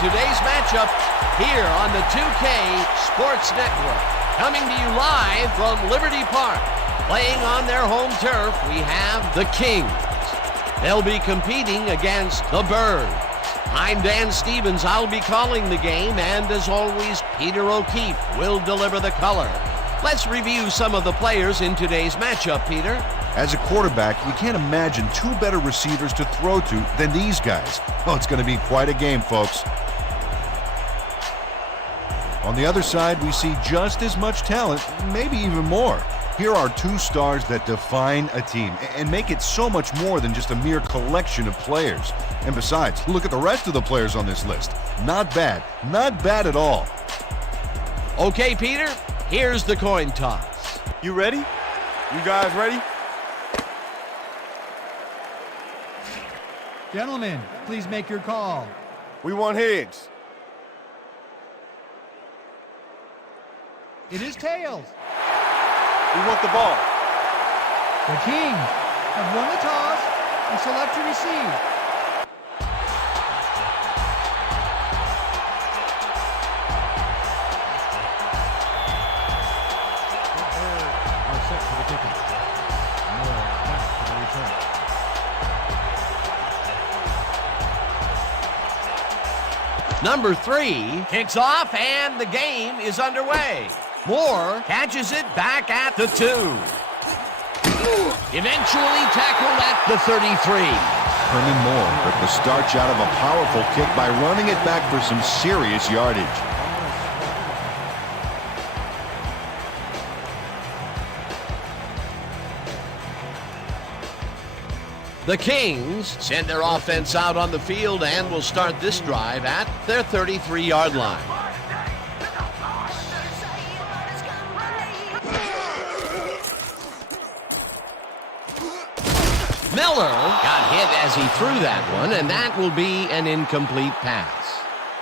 Today's matchup here on the 2K Sports Network. Coming to you live from Liberty Park. Playing on their home turf, we have the Kings. They'll be competing against the Birds. I'm Dan Stevens. I'll be calling the game, and as always, Peter O'Keefe will deliver the color. Let's review some of the players in today's matchup, Peter. As a quarterback, you can't imagine two better receivers to throw to than these guys. Oh, it's going to be quite a game, folks. On the other side, we see just as much talent, maybe even more. Here are two stars that define a team and make it so much more than just a mere collection of players. And besides, look at the rest of the players on this list. Not bad. Not bad at all. Okay, Peter, here's the coin toss. You ready? You guys ready? Gentlemen, please make your call. We want heads. It is tails. We want the ball. The Kings have won the toss and select to receive. The Birds are set for the kicking. Moore back for the return. Number 3 kicks off, and the game is underway. Moore catches it back at the 2. Eventually tackled at the 33. Herman Moore took the starch out of a powerful kick by running it back for some serious yardage. The Kings send their offense out on the field and will start this drive at their 33-yard line. Miller got hit as he threw that one, and that will be an incomplete pass.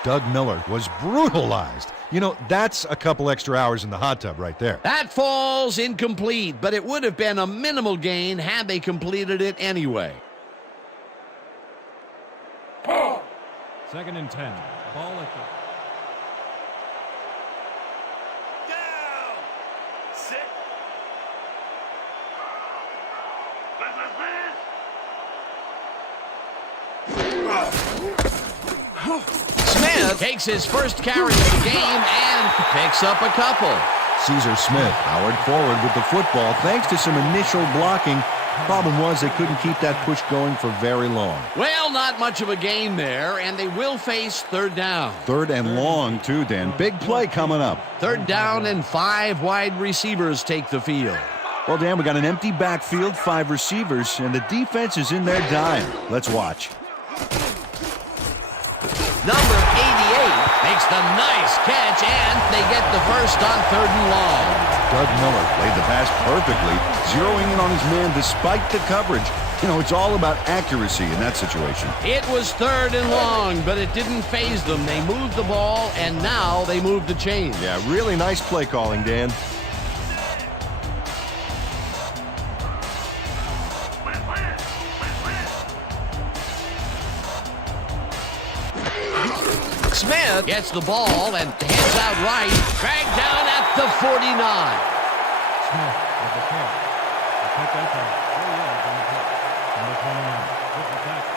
Doug Miller was brutalized. You know, that's a couple extra hours in the hot tub right there. That falls incomplete, but it would have been a minimal gain had they completed it anyway. Second and 10. Ball at the... Down. Sit. Smith takes his first carry of the game and picks up a couple. Caesar Smith powered forward with the football thanks to some initial blocking. Problem was they couldn't keep that push going for very long. Well, not much of a gain there, and they will face third down. Third and long, too, Dan. Big play coming up. Third down and 5 wide receivers take the field. Well, Dan, we got an empty backfield, 5 receivers, and the defense is in their dime. Let's watch. Number 88 makes the nice catch, and they get the first on third and long. Doug Miller played the pass perfectly, zeroing in on his man despite the coverage. You know, it's all about accuracy in that situation. It was third and long, but it didn't faze them. They moved the ball, and now they move the chains. Yeah, really nice play calling, Dan. Smith gets the ball and heads out right, dragged down at the 49. Smith with the catch. Take that for 4 yards on the play. Number 29. Good for tackle.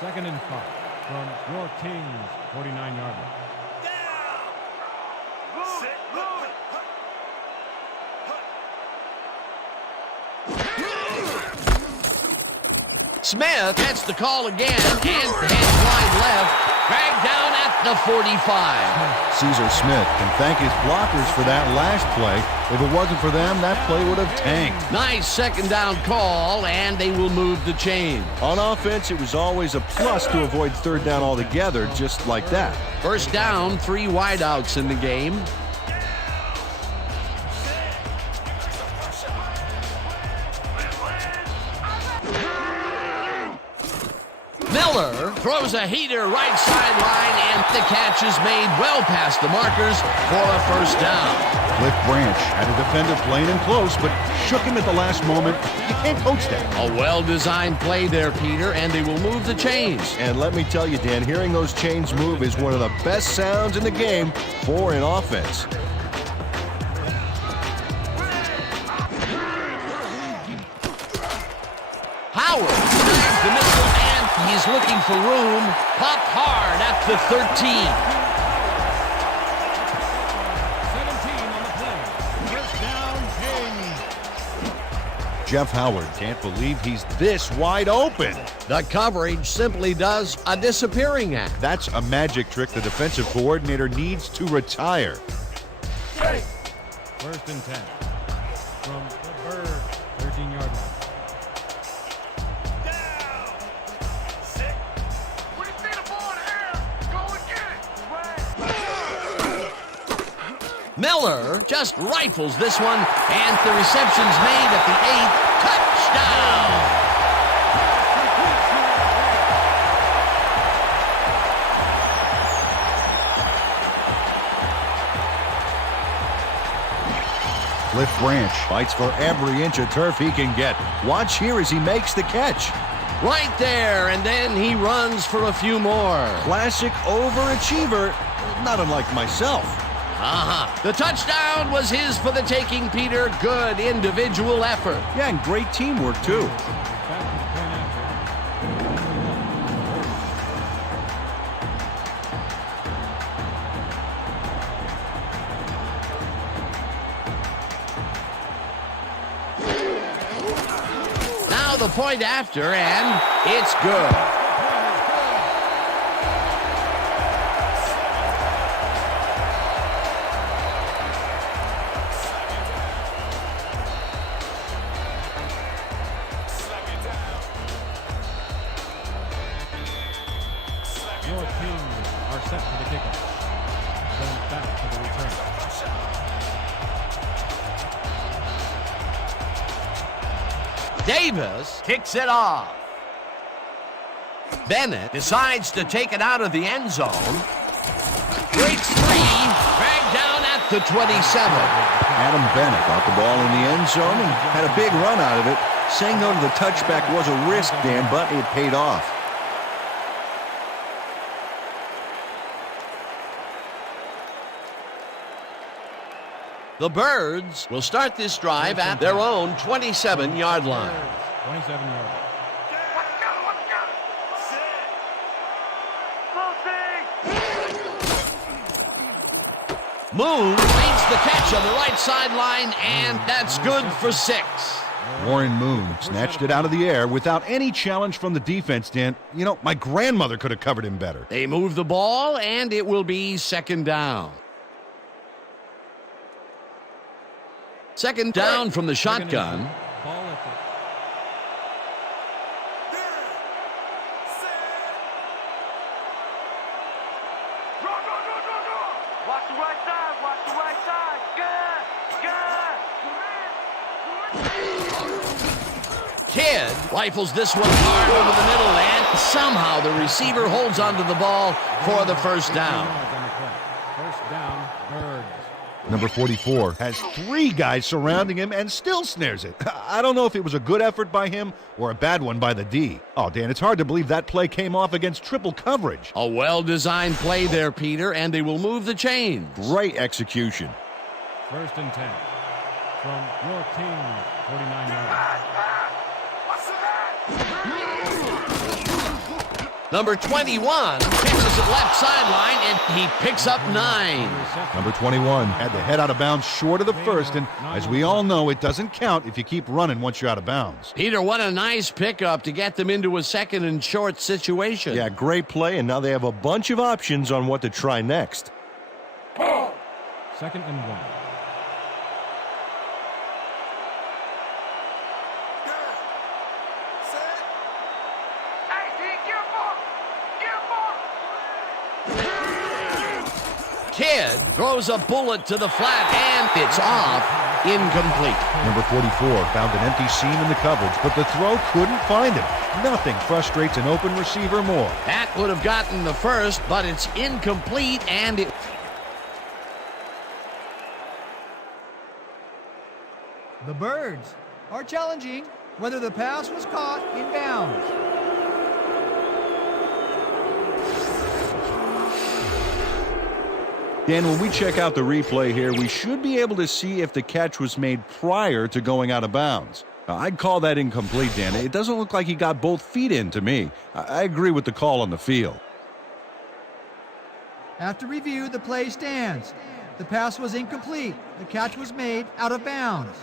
Second and 5 from your Kings 49-yard line. Smith gets the call again and heads wide left, dragged down at the 45. Caesar Smith can thank his blockers for that last play. If it wasn't for them, that play would have tanked. Nice second down call, and they will move the chain. On offense, it was always a plus to avoid third down altogether, just like that. First down, 3 wideouts in the game. Miller throws a heater right sideline, and the catch is made well past the markers for a first down. Cliff Branch had a defender playing in close, but shook him at the last moment. You can't coach that. A well-designed play there, Peter, and they will move the chains. And let me tell you, Dan, hearing those chains move is one of the best sounds in the game for an offense. Howard snags the missile, and he's looking for room. Popped hard at the 13. 17 on the play. First down, Kings. Jeff Howard can't believe he's this wide open. The coverage simply does a disappearing act. That's a magic trick the defensive coordinator needs to retire. First and 10 from the Bird 13-yard line. Miller just rifles this one, and the reception's made at the 8th. Touchdown! Cliff Branch fights for every inch of turf he can get. Watch here as he makes the catch. Right there, and then he runs for a few more. Classic overachiever, not unlike myself. The touchdown was his for the taking, Peter. Good individual effort. Yeah, and great teamwork, too. Back to the point after. Now the point after, and it's good. Your Kings are set for the kickoff. Then back to the return. Davis kicks it off. Bennett decides to take it out of the end zone. Breaks free, dragged down at the 27. Adam Bennett got the ball in the end zone and had a big run out of it. Saying no to the touchback was a risk, Dan, but it paid off. The Birds will start this drive at their own 27-yard line. 27-yard line. Moon makes the catch on the right sideline, and that's good for 6. Warren Moon snatched it out of the air without any challenge from the defense, Dan. You know, my grandmother could have covered him better. They move the ball, and it will be second down. Second down from the shotgun. Ball at the Watch the right side, watch the right side. Good. Kidd rifles this one hard over the middle, and somehow the receiver holds onto the ball for the first down. yards on the play. First down, Birds. Number 44 has 3 guys surrounding him and still snares it. I don't know if it was a good effort by him or a bad one by the D. Oh, Dan, it's hard to believe that play came off against triple coverage. A well-designed play there, Peter, and they will move the chains. Great execution. 1st and 10 from your Kings, 49 yards. Number 21 pitches it left sideline, and he picks up 9. Number 21 had to head out of bounds short of the first, and as we all know, it doesn't count if you keep running once you're out of bounds. Peter, what a nice pickup to get them into a 2nd and short situation. Yeah, great play, and now they have a bunch of options on what to try next. 2nd and 1. Kidd throws a bullet to the flat, and it's off, incomplete. Number 44 found an empty seam in the coverage, but the throw couldn't find him. Nothing frustrates an open receiver more. That would have gotten the first, but it's incomplete, and it... The Birds are challenging whether the pass was caught in bounds. Dan, when we check out the replay here, we should be able to see if the catch was made prior to going out of bounds. I'd call that incomplete, Dan. It doesn't look like he got both feet in to me. I agree with the call on the field. After review, the play stands. The pass was incomplete. The catch was made out of bounds.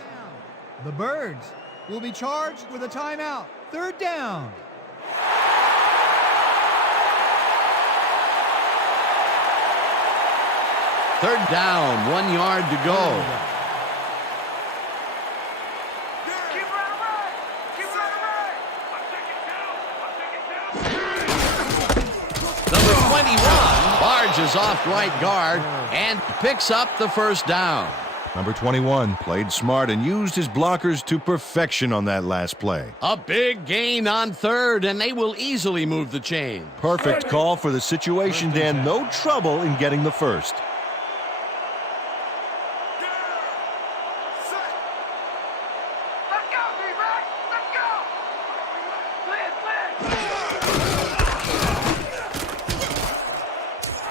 The Birds will be charged with a timeout. 3rd down. Third down, 1 yard to go. Keep running right. Keep running right. I'm taking 2. Number 21 barges off right guard and picks up the 1st down. Number 21 played smart and used his blockers to perfection on that last play. A big gain on 3rd, and they will easily move the chain. Perfect call for the situation, Dan. No trouble in getting the first. Let's go, D-Mac. Let's go. Blitz.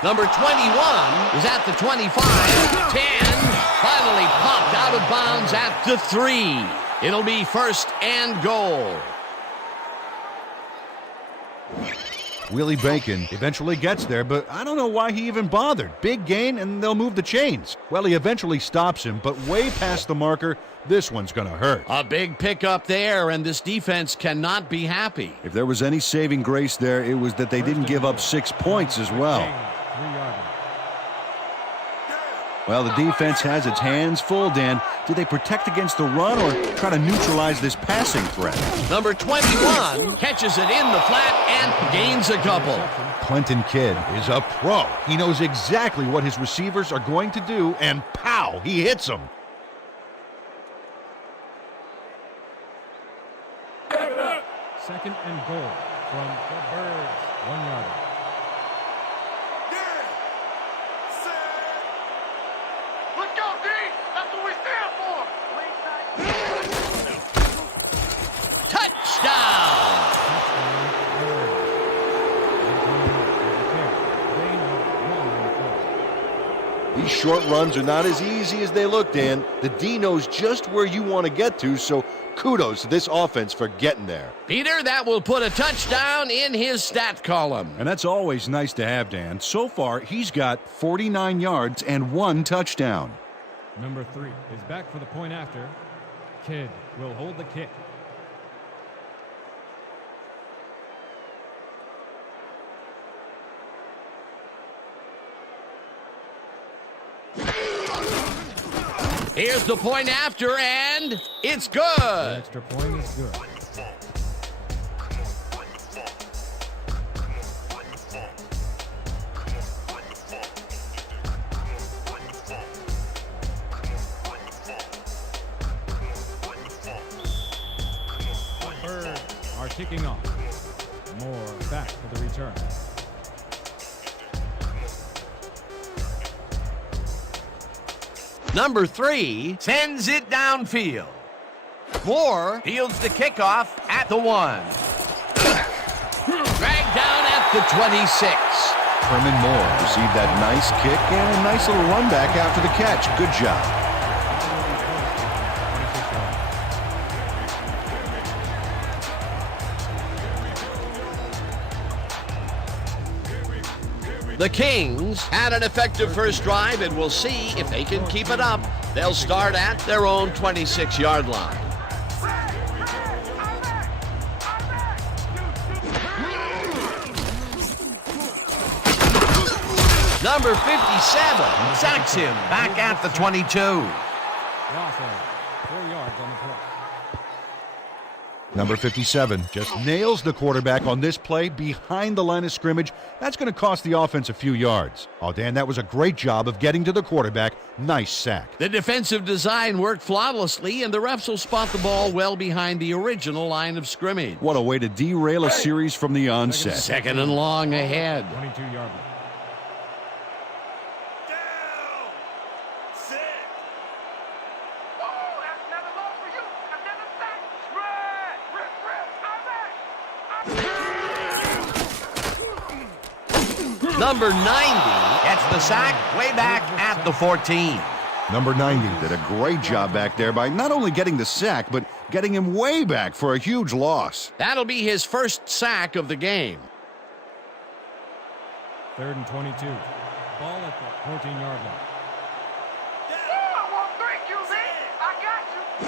Number 21 is at the 25, 10, finally popped out of bounds at the 3. It'll be 1st and goal. Willie Bacon eventually gets there, but I don't know why he even bothered. Big gain, and they'll move the chains. Well, he eventually stops him, but way past the marker, this one's going to hurt. A big pickup there, and this defense cannot be happy. If there was any saving grace there, it was that they didn't give up 6 points as well. 3-yarder. Well, the defense has its hands full, Dan. Do they protect against the run or try to neutralize this passing threat? Number 21 catches it in the flat and gains a couple. Clinton Kidd is a pro. He knows exactly what his receivers are going to do, and pow, he hits them. Second and goal from the Birds, 1 yarder. Let's go, D. That's what we stand for. Touchdown! These short runs are not as easy as they look, Dan. The D knows just where you want to get to, so kudos to this offense for getting there. Peter, that will put a touchdown in his stat column. And that's always nice to have, Dan. So far, he's got 49 yards and 1 touchdown. Number 3 is back for the point after. Kidd will hold the kick. Here's the point after, and it's The good. extra point is good. The Birds are kicking off. Moore back for the return. Number 3 sends it downfield. Moore fields the kickoff at the 1. Dragged down at the 26. Herman Moore received that nice kick and a nice little run back after the catch. Good job. The Kings had an effective first drive, and we'll see if they can keep it up. They'll start at their own 26-yard line. Number 57 sacks him back at the 22. Loss of 4 yards on the play. Number 57 just nails the quarterback on this play behind the line of scrimmage. That's going to cost the offense a few yards. Oh, Dan, that was a great job of getting to the quarterback. Nice sack. The defensive design worked flawlessly, and the refs will spot the ball well behind the original line of scrimmage. What a way to derail a series from the onset. Second and long ahead. 22-yard line. Number 90 gets the sack way back at the 14. Number 90 did a great job back there by not only getting the sack, but getting him way back for a huge loss. That'll be his first sack of the game. 3rd and 22. Ball at the 14-yard line. I want 3 QB. I got you.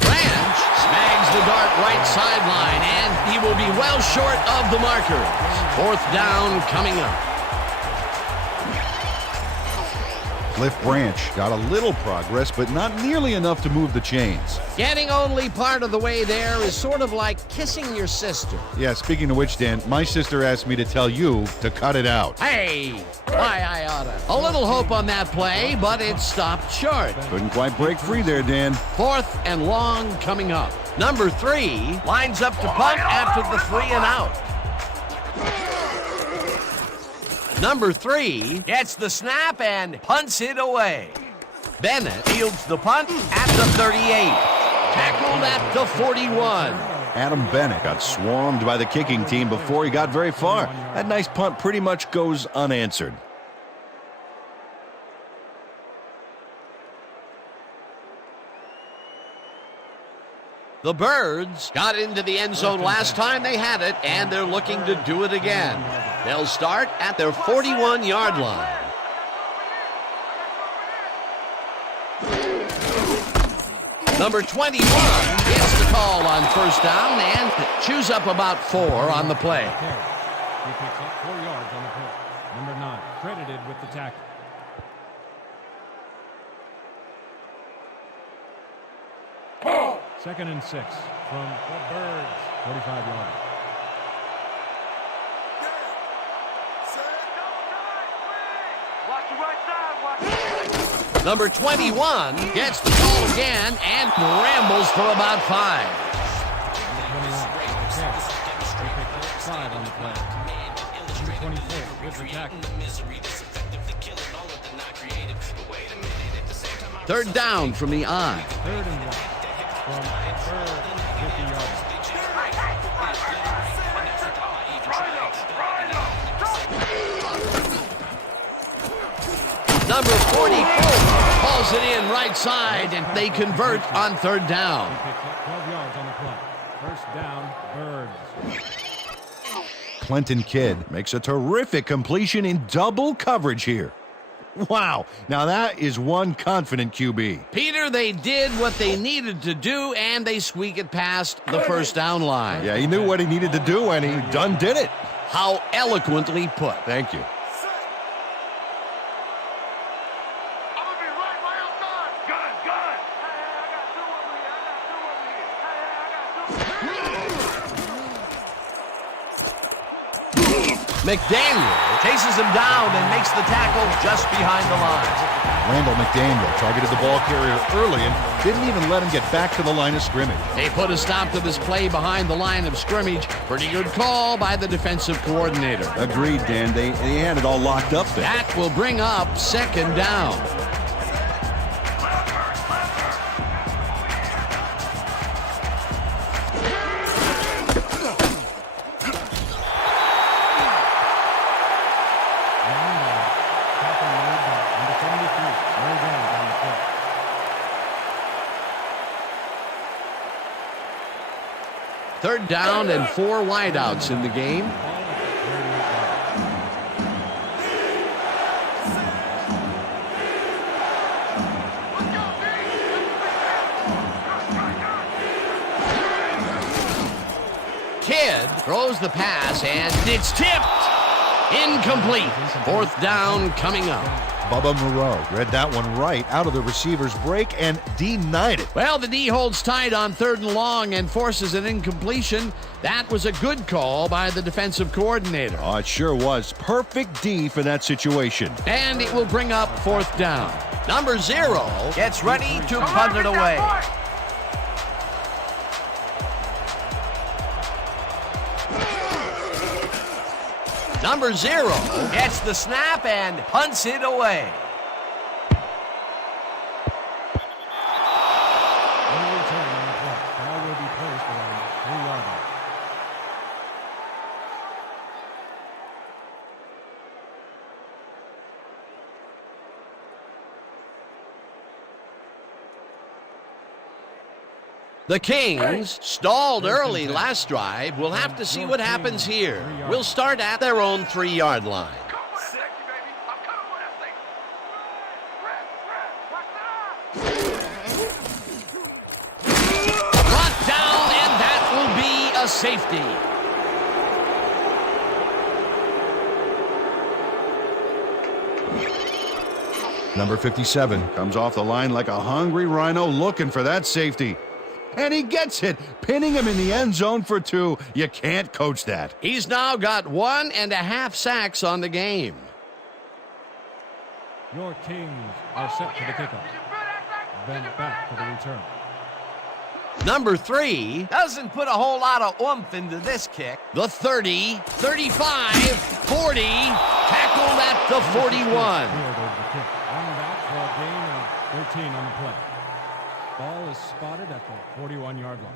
Branch snags the dart right sideline, and he will be well short of the markers. 4th down coming up. Cliff Branch got a little progress, but not nearly enough to move the chains. Getting only part of the way there is sort of like kissing your sister. Yeah, speaking of which, Dan, my sister asked me to tell you to cut it out. Hey, why I oughta. A little hope on that play, but it stopped short. Couldn't quite break free there, Dan. 4th and long coming up. Number 3 lines up to punt after the 3 and out. Number 3 gets the snap and punts it away. Bennett fields the punt at the 38. Tackled at the 41. Adam Bennett got swarmed by the kicking team before he got very far. That nice punt pretty much goes unanswered. The Birds got into the end zone last time they had it, and they're looking to do it again. They'll start at their 41-yard line. Number 21 gets the call on first down and chews up about 4 on the play. He picks up 4 yards on the play. Number 9 credited with the tackle. Second and 6 from the Birds. 45-yard. Watch the right side. Watch. Number 21 gets the call again and rambles for about 5. Number 21. He picked up 5 on the play. Number 24 with the tackle. 3rd down from the I. 3rd and 1 from the Birds. 50-yard. Number 44 hauls it in right side, and they convert on 3rd down. He picks up 12 yards on the play. First down, Birds. Clinton Kidd Makes a terrific completion in double coverage here. Wow, now that is one confident QB. Peter, they did what they needed to do, and they squeak it past the first down line. Yeah, he knew what he needed to do, and he done did it. How eloquently put. Thank you. I'm gonna be right by your side. Gun, gun. Hey, I got 2 over here. I got 2 over here. Hey, I got 2. McDaniel chases him down and makes the tackle just behind the line. Randall McDaniel targeted the ball carrier early and didn't even let him get back to the line of scrimmage. They put a stop to this play behind the line of scrimmage. Pretty good call by the defensive coordinator. Agreed, Dan. They had it all locked up there. That will bring up second down. Third down and 4 wideouts in the game. Kidd throws the pass and it's tipped. Incomplete. Fourth down coming up. Bubba Moreau read that one right out of the receiver's break and denied it. Well, the D holds tight on 3rd and long and forces an incompletion. That was a good call by the defensive coordinator. Oh, it sure was. Perfect D for that situation. And it will bring up 4th down. Number 0 gets ready to punt it away. Number 0 gets the snap and punts it away. On return on the play, ball will be placed around 3-yard line. The Kings stalled early last drive. We'll have to see what happens here. We'll start at their own 3-yard line. Brought down, and that will be a safety. Number 57 comes off the line like a hungry rhino looking for that safety. And he gets it, pinning him in the end zone for 2. You can't coach that. He's now got 1.5 sacks on the game. Your Kings are set for the kickoff. Then back for the return. Number 3 doesn't put a whole lot of oomph into this kick. The 30, 35, 40, tackled at the 41. Here goes the kick. One back for a gain of 13 on the play. Ball is spotted at the 41-yard line.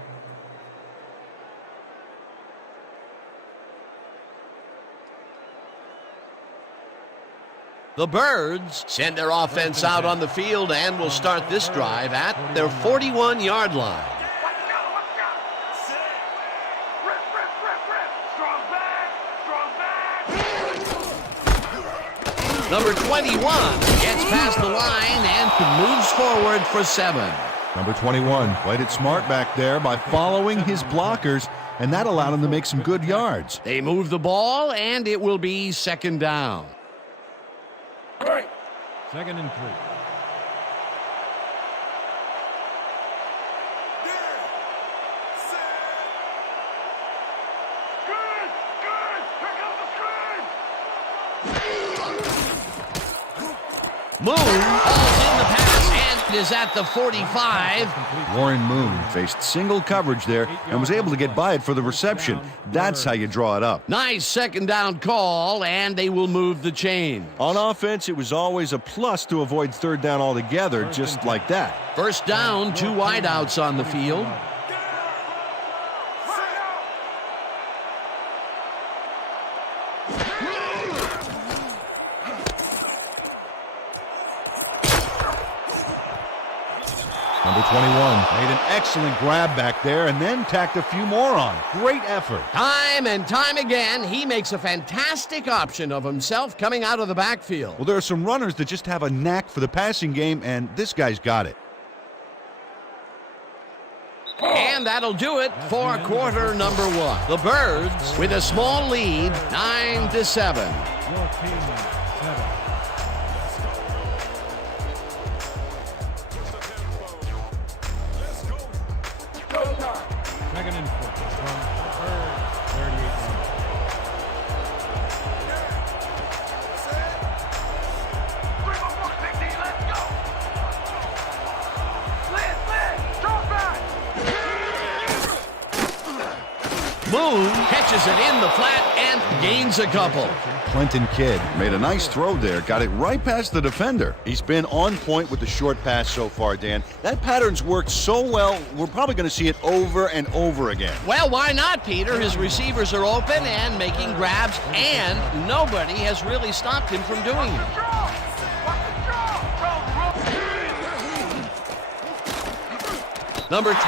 The Birds send their offense out on the field and will start this drive at their 41-yard line. Number 21 gets past the line and moves forward for 7. Number 21 played it smart back there by following his blockers, and that allowed him to make some good yards. They move the ball, and it will be 2nd down. 2nd and 3. Moon hauls in the pass and is at the 45. Warren Moon faced single coverage there and was able to get by it for the reception. That's how you draw it up. Nice 2nd down call, and they will move the chain. On offense, it was always a plus to avoid 3rd down altogether, just like that. 1st down, 2 wideouts on the field. Number 21 made an excellent grab back there and then tacked a few more on. Great effort. Time and time again, he makes a fantastic option of himself coming out of the backfield. Well, there are some runners that just have a knack for the passing game, and this guy's got it. And that'll do it for quarter number 1. The Birds with a small lead, 9-7. Your Kings 7. Second and 4 from 38 yards. Moon catches it in the flat and gains a couple. Clinton Kidd Made a nice throw there. Got it right past the defender. He's been on point with the short pass so far, Dan. That pattern's worked so well, we're probably going to see it over and over again. Well, why not, Peter? His receivers are open and making grabs, and nobody has really stopped him from doing it. Number 21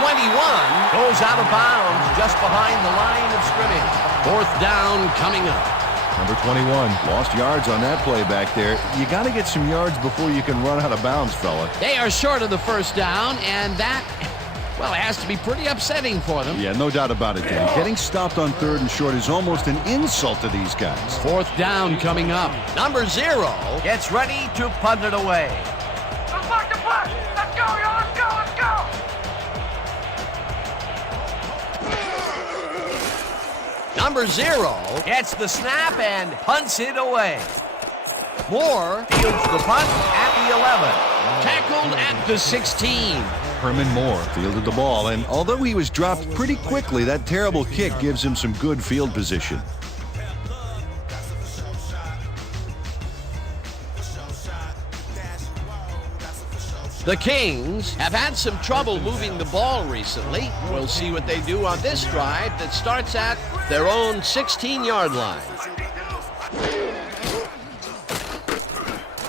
goes out of bounds just behind the line of scrimmage. 4th down coming up. Number 21 lost yards on that play back there. You got to get some yards before you can run out of bounds, fella. They are short of the 1st down, and that, well, it has to be pretty upsetting for them. Yeah, no doubt about it, Dan. Getting stopped on 3rd and short is almost an insult to these guys. 4th down coming up. Number 0 gets ready to punt it away. Let's mark the punt. Let's go, y'all. Let's go. Let's go. Number 0 gets the snap and punts it away. Moore fields the punt at the 11. Tackled at the 16. Herman Moore Fielded the ball, and although he was dropped pretty quickly, that terrible kick gives him some good field position. The Kings have had some trouble moving the ball recently. We'll see what they do on this drive that starts at their own 16-yard line.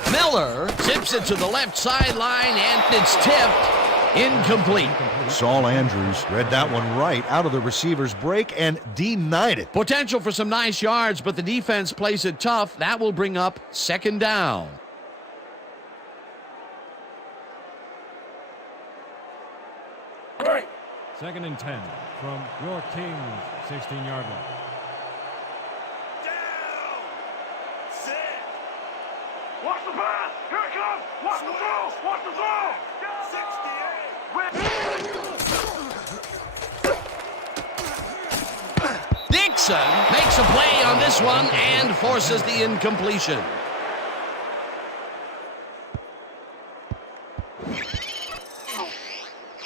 Miller tips it to the left sideline, and it's tipped incomplete. Saul Andrews read that one right out of the receiver's break and denied it. Potential for some nice yards, but the defense plays it tough. That will bring up 2nd down. Second and 10 from your Kings 16-yard line. Watch the pass. Here it comes. Watch the throw. Watch the throw. 68. Dixon makes a play on this one and forces the incompletion.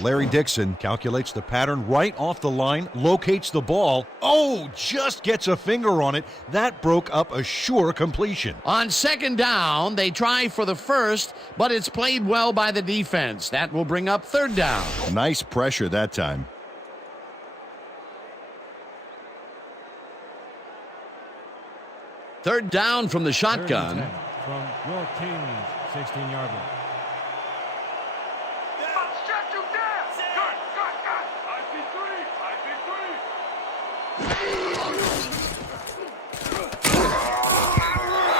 Larry Dixon calculates the pattern right off the line, locates the ball. Oh, just gets a finger on it. That broke up a sure completion. On 2nd down, they try for the 1st, but it's played well by the defense. That will bring up 3rd down. Nice pressure that time. Third down from the shotgun. 3rd and 10 from your Kings 16-yard line. Shut you down. Good.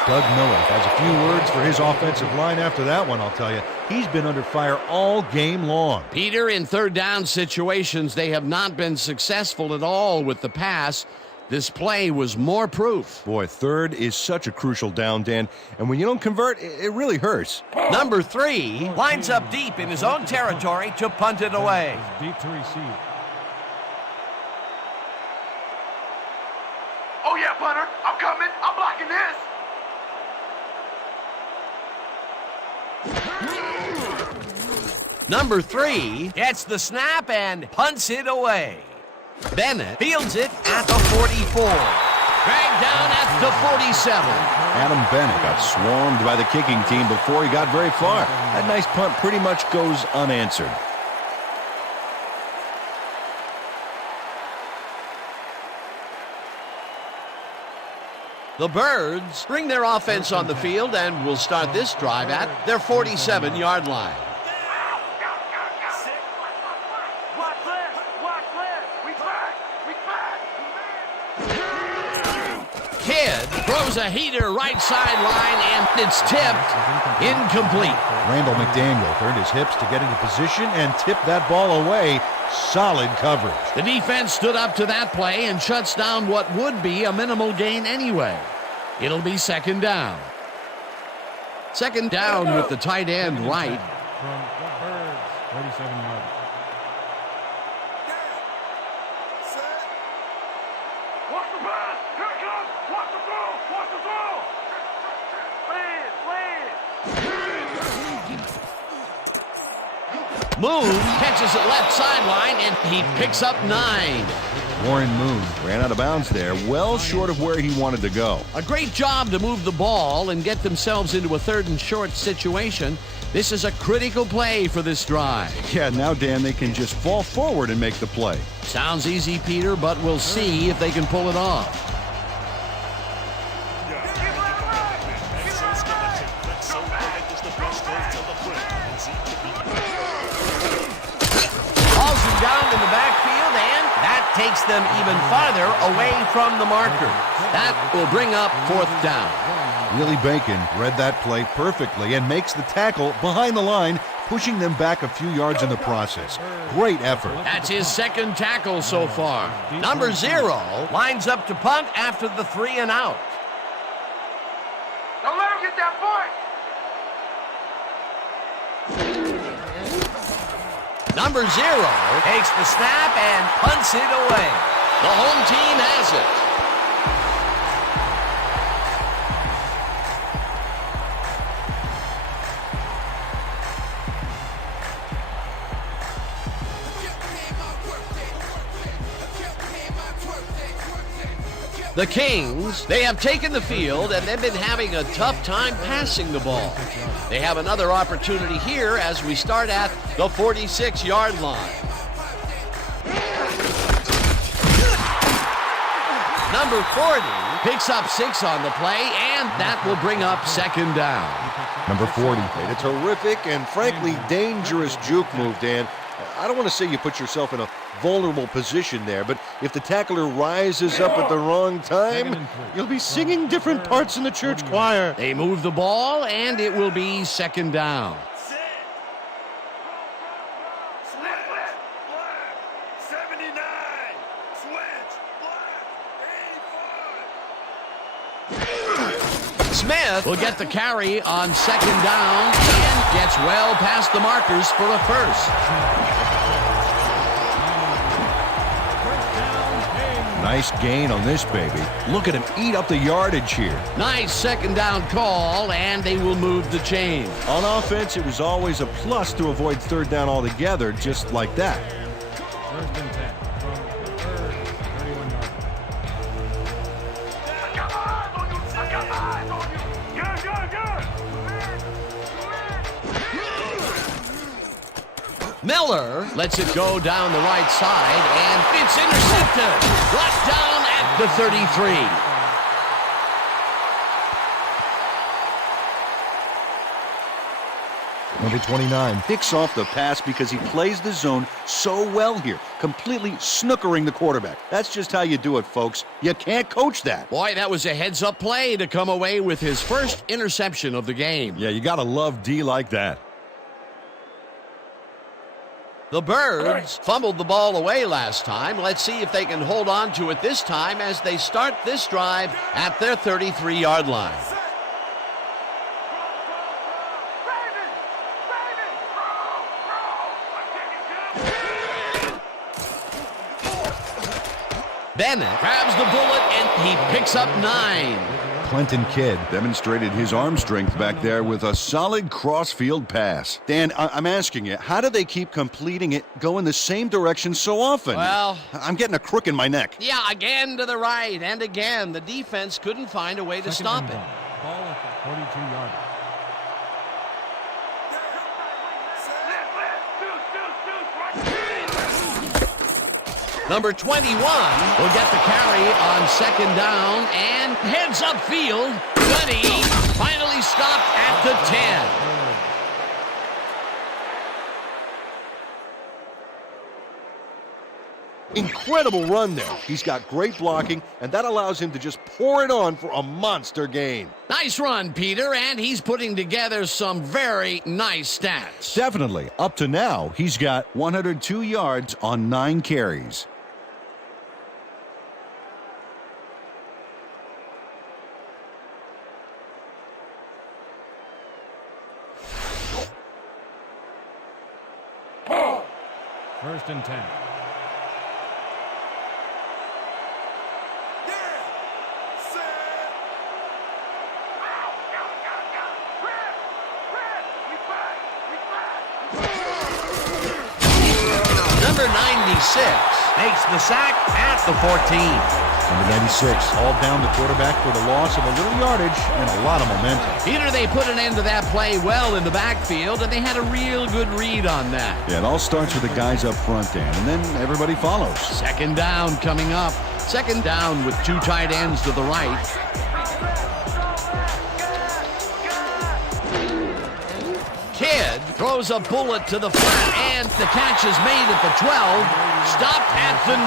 Doug Miller has a few words for his offensive line after that one, I'll tell you. He's been under fire all game long. Peter, in 3rd down situations, they have not been successful at all with the pass. This play was more proof. Boy, 3rd is such a crucial down, Dan. And when you don't convert, it really hurts. Number 3 lines up deep in his own territory to punt it away. Deep to receive. Oh, yeah, punter. I'm coming. I'm blocking this. Number 3 gets the snap and punts it away. Bennett fields it at the 44. Dragged down at the 47. Adam Bennett got swarmed by the kicking team before he got very far. That nice punt pretty much goes unanswered. The Birds bring their offense on the field and will start this drive at their 47-yard line. Watch this. Watch this. We back. We back. Kidd throws a heater right sideline, and it's tipped incomplete. Randall McDaniel turned his hips to get into position and tipped that ball away. Solid coverage. The defense stood up to that play and shuts down what would be a minimal gain anyway. It'll be 2nd down. 2nd down with the tight end right. From the Birds 37-yard line. Watch the pass. Here it comes. Watch the throw. Watch the throw. Moon catches it left sideline, and he picks up 9. Warren Moon. Ran out of bounds there, well short of where he wanted to go. A great job to move the ball and get themselves into a 3rd and short situation. This is a critical play for this drive. Yeah, now, Dan, they can just fall forward and make the play. Sounds easy, Peter, but we'll see if they can pull it off. Hauls him down in the backfield, and that takes them even farther away from the marker. That will bring up 4th down. Willie Bacon read that play perfectly and makes the tackle behind the line, pushing them back a few yards in the process. Great effort. That's his 2nd tackle so far. Number 0 lines up to punt after the 3 and out. Don't let him get that point. Number 0 takes the snap and punts it away. The home team has it. The Kings, they have taken the field and they've been having a tough time passing the ball. They have another opportunity here as we start at the 46-yard line. Number 40 picks up 6 on the play, and that will bring up 2nd down. Number 40. Made a terrific and frankly dangerous juke move, Dan. I don't want to say you put yourself in a vulnerable position there, but if the tackler rises up at the wrong time, you'll be singing different parts in the church choir. They move the ball, and it will be 2nd down. Split, black, 79. Switch, black, 85. Smith will get the carry on 2nd down and gets well past the markers for a first. Nice gain on this baby. Look at him eat up the yardage here. Nice 2nd down call, and they will move the chain. On offense, it was always a plus to avoid 3rd down altogether, just like that. 1st and 10 from the 3rd, 31-yard line. I got eyes on you. I got eyes on you. Good, good, good. Miller lets it go down the right side, and it's intercepted. Brought down at the 33. Number 29. Picks off the pass because he plays the zone so well here, completely snookering the quarterback. That's just how you do it, folks. You can't coach that. Boy, that was a heads-up play to come away with his first interception of the game. Yeah, you gotta love D like that. The Birds fumbled the ball away last time. Let's see if they can hold on to it this time as they start this drive at their 33-yard line. Bennett grabs the bullet and he picks up 9. Clinton Kidd Demonstrated his arm strength back there with a solid cross-field pass. Dan, I'm asking you, how do they keep completing it going the same direction so often? Well, I'm getting a crook in my neck. yeah, again to the right, and again, the defense couldn't find a way to stop it. Ball at the 42-yard line. Number 21 will get the carry on 2nd down and heads upfield. Gunny finally stopped at the 10. Incredible run there. He's got great blocking, and that allows him to just pour it on for a monster gain. Nice run, Peter, and he's putting together some very nice stats. Definitely. Up to now, he's got 102 yards on 9 carries. First and 10. Number 9 96 makes the sack at the 14. Number 96 hauled down the quarterback for the loss of a little yardage and a lot of momentum. Peter, they put an end to that play well in the backfield, and they had a real good read on that. Yeah, it all starts with the guys up front, Dan, and then everybody follows. Second down coming up. Second down with two tight ends to the right. Kidd throws a bullet to the flat, and the catch is made at the 12, stopped at the 9.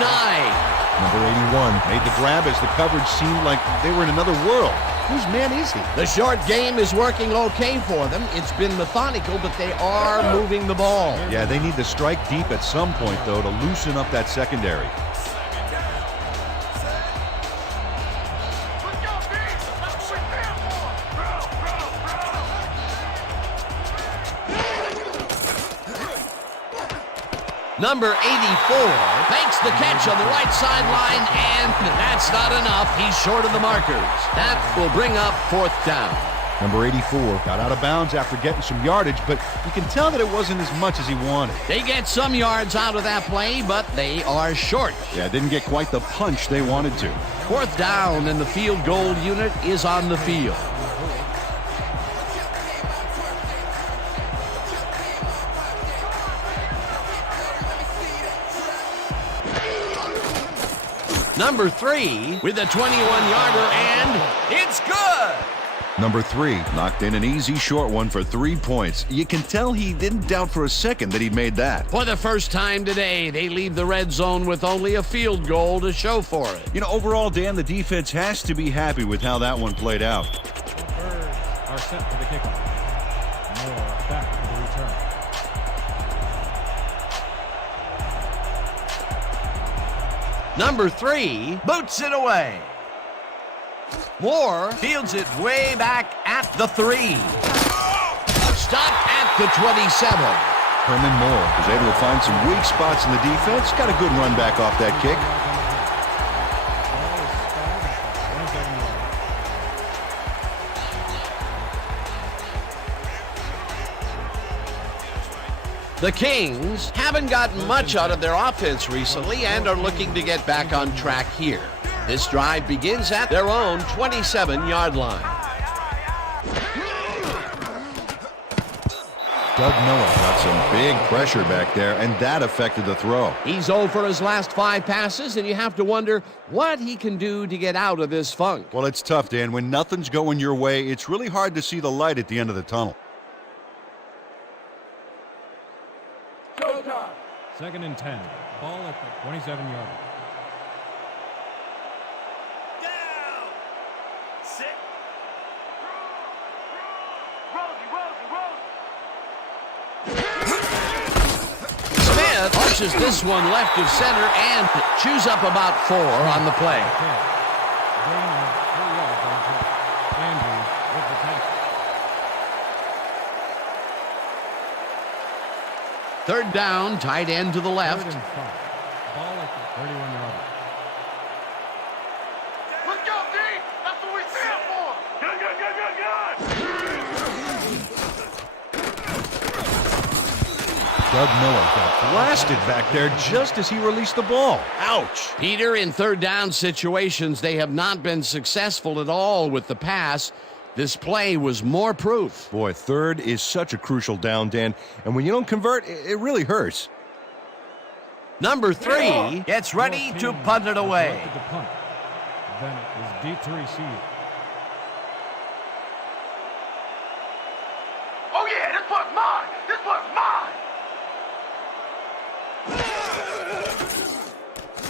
Number 81 made the grab as the coverage seemed like they were in another world. Whose man is he? The short game is working okay for them. It's been methodical, but they are moving the ball. Yeah, they need to strike deep at some point, though, to loosen up that secondary. Let's go, B! That's what we're here for! Number 84 makes the catch on the right sideline, and that's not enough. He's short of the markers. That will bring up fourth down. Number 84 got out of bounds after getting some yardage, but you can tell that it wasn't as much as he wanted. They get some yards out of that play, but they are short. Yeah, didn't get quite the punch they wanted to. Fourth down, and the field goal unit is on the field. Number 3 with a 21-yarder, and it's good! Number 3 knocked in an easy short one for 3 points. You can tell he didn't doubt for a second that he made that. For the first time today, they leave the red zone with only a field goal to show for it. You know, overall, Dan, the defense has to be happy with how that one played out. The Birds are set for the kickoff. Moore back for the return. Number 3 boots it away. Moore fields it way back at the 3. Stopped at the 27. Herman Moore was able to find some weak spots in the defense. Got a good run back off that kick. The Kings haven't gotten much out of their offense recently and are looking to get back on track here. This drive begins at their own 27-yard line. Doug Miller got some big pressure back there, and that affected the throw. He's over his last 5 passes, and you have to wonder what he can do to get out of this funk. Well, it's tough, Dan. When nothing's going your way, it's really hard to see the light at the end of the tunnel. Second and 10. Ball at the 27-yard line. Down! Sit! Rosie! Smith punches this one left of center and chews up about 4 on the play. Gain of 3 yards on the play. Andrews with the tackle. Third down, tight end to the left. Third and 5. Ball at the 31-yard line. Let's go, D! That's what we're here for! Good! Doug Miller got blasted back there just as he released the ball. Ouch! Peter, in third down situations, they have not been successful at all with the pass. This play was more proof. Boy, third is such a crucial down, Dan. And when you don't convert, it really hurts. Number 3 gets ready to punt it away. The punt. Bennett is deep to receive. Oh yeah, this one's mine! This one's mine!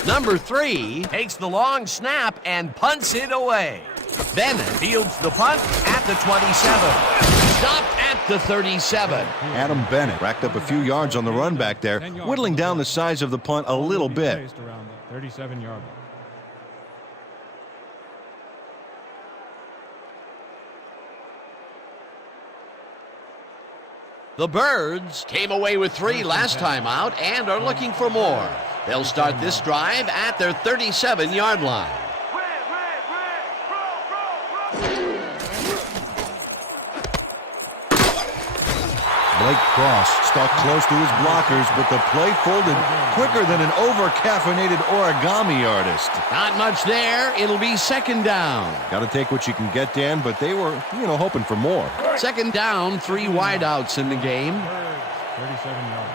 Number 3 takes the long snap and punts it away. Bennett fields the punt at the 27. Stopped at the 37. Adam Bennett racked up a few yards on the run back there, whittling down the size of the punt a little bit. Placed around the 37-yard line. The Birds came away with 3 last time out and are looking for more. They'll start this drive at their 37-yard line. Blake Cross stuck close to his blockers, but the play folded quicker than an over-caffeinated origami artist. Not much there. It'll be second down. Got to take what you can get, Dan, but they were, hoping for more. Second down, 3 wideouts in the game. 37 yards.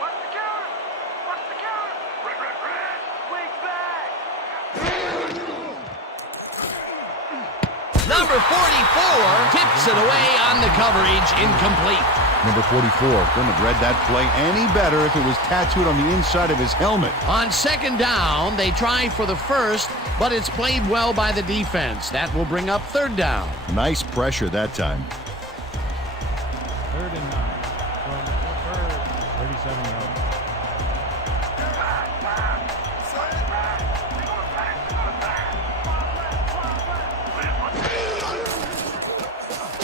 What's the counter? What's the counter? Red. Wings back. Number 44 tips it away on the coverage, incomplete. Number 44 couldn't have read that play any better if it was tattooed on the inside of his helmet. On second down, they try for the first, but it's played well by the defense. That will bring up third down. Nice pressure that time. 3rd and 9 from 37 yards.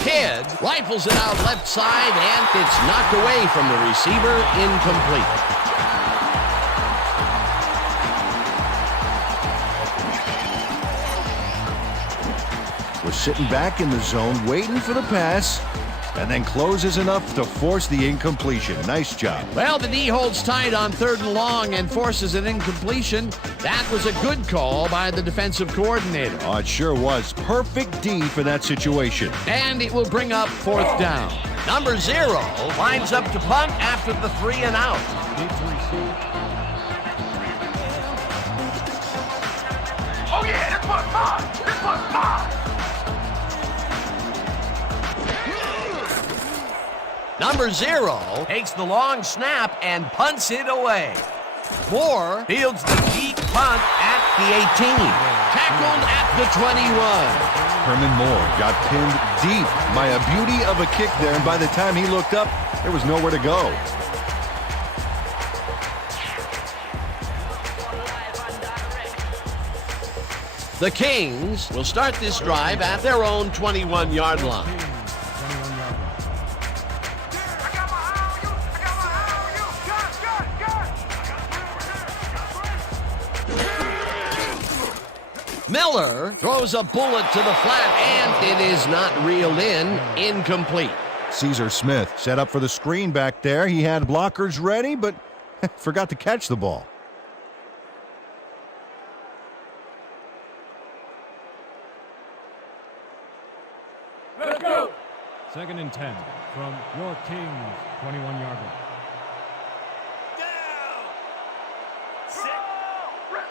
Kidd rifles it out left side, and it's knocked away from the receiver, incomplete. Was sitting back in the zone, waiting for the pass, and then closes enough to force the incompletion. Nice job. Well, the D holds tight on 3rd and long and forces an incompletion. That was a good call by the defensive coordinator. Oh, it sure was. Perfect D for that situation. And it will bring up 4th down. Number 0 lines up to punt after the 3 and out. Needs to receive. Oh yeah, this one's mine. This one's mine. Number 0 takes the long snap and punts it away. Moore fields the deep punt at the 18. Tackled at the 21. Herman Moore got pinned deep by a beauty of a kick there, and by the time he looked up, there was nowhere to go. The Kings will start this drive at their own 21-yard line. 21 yard line. I got my eye on you. I got my eye on you. Gun. Miller throws a bullet to the flat, and it is not reeled in. Incomplete. Caesar Smith set up for the screen back there. He had blockers ready, but forgot to catch the ball. Let's go. 2nd and 10 from your Kings 21-yard line. Down. Sit. Rip.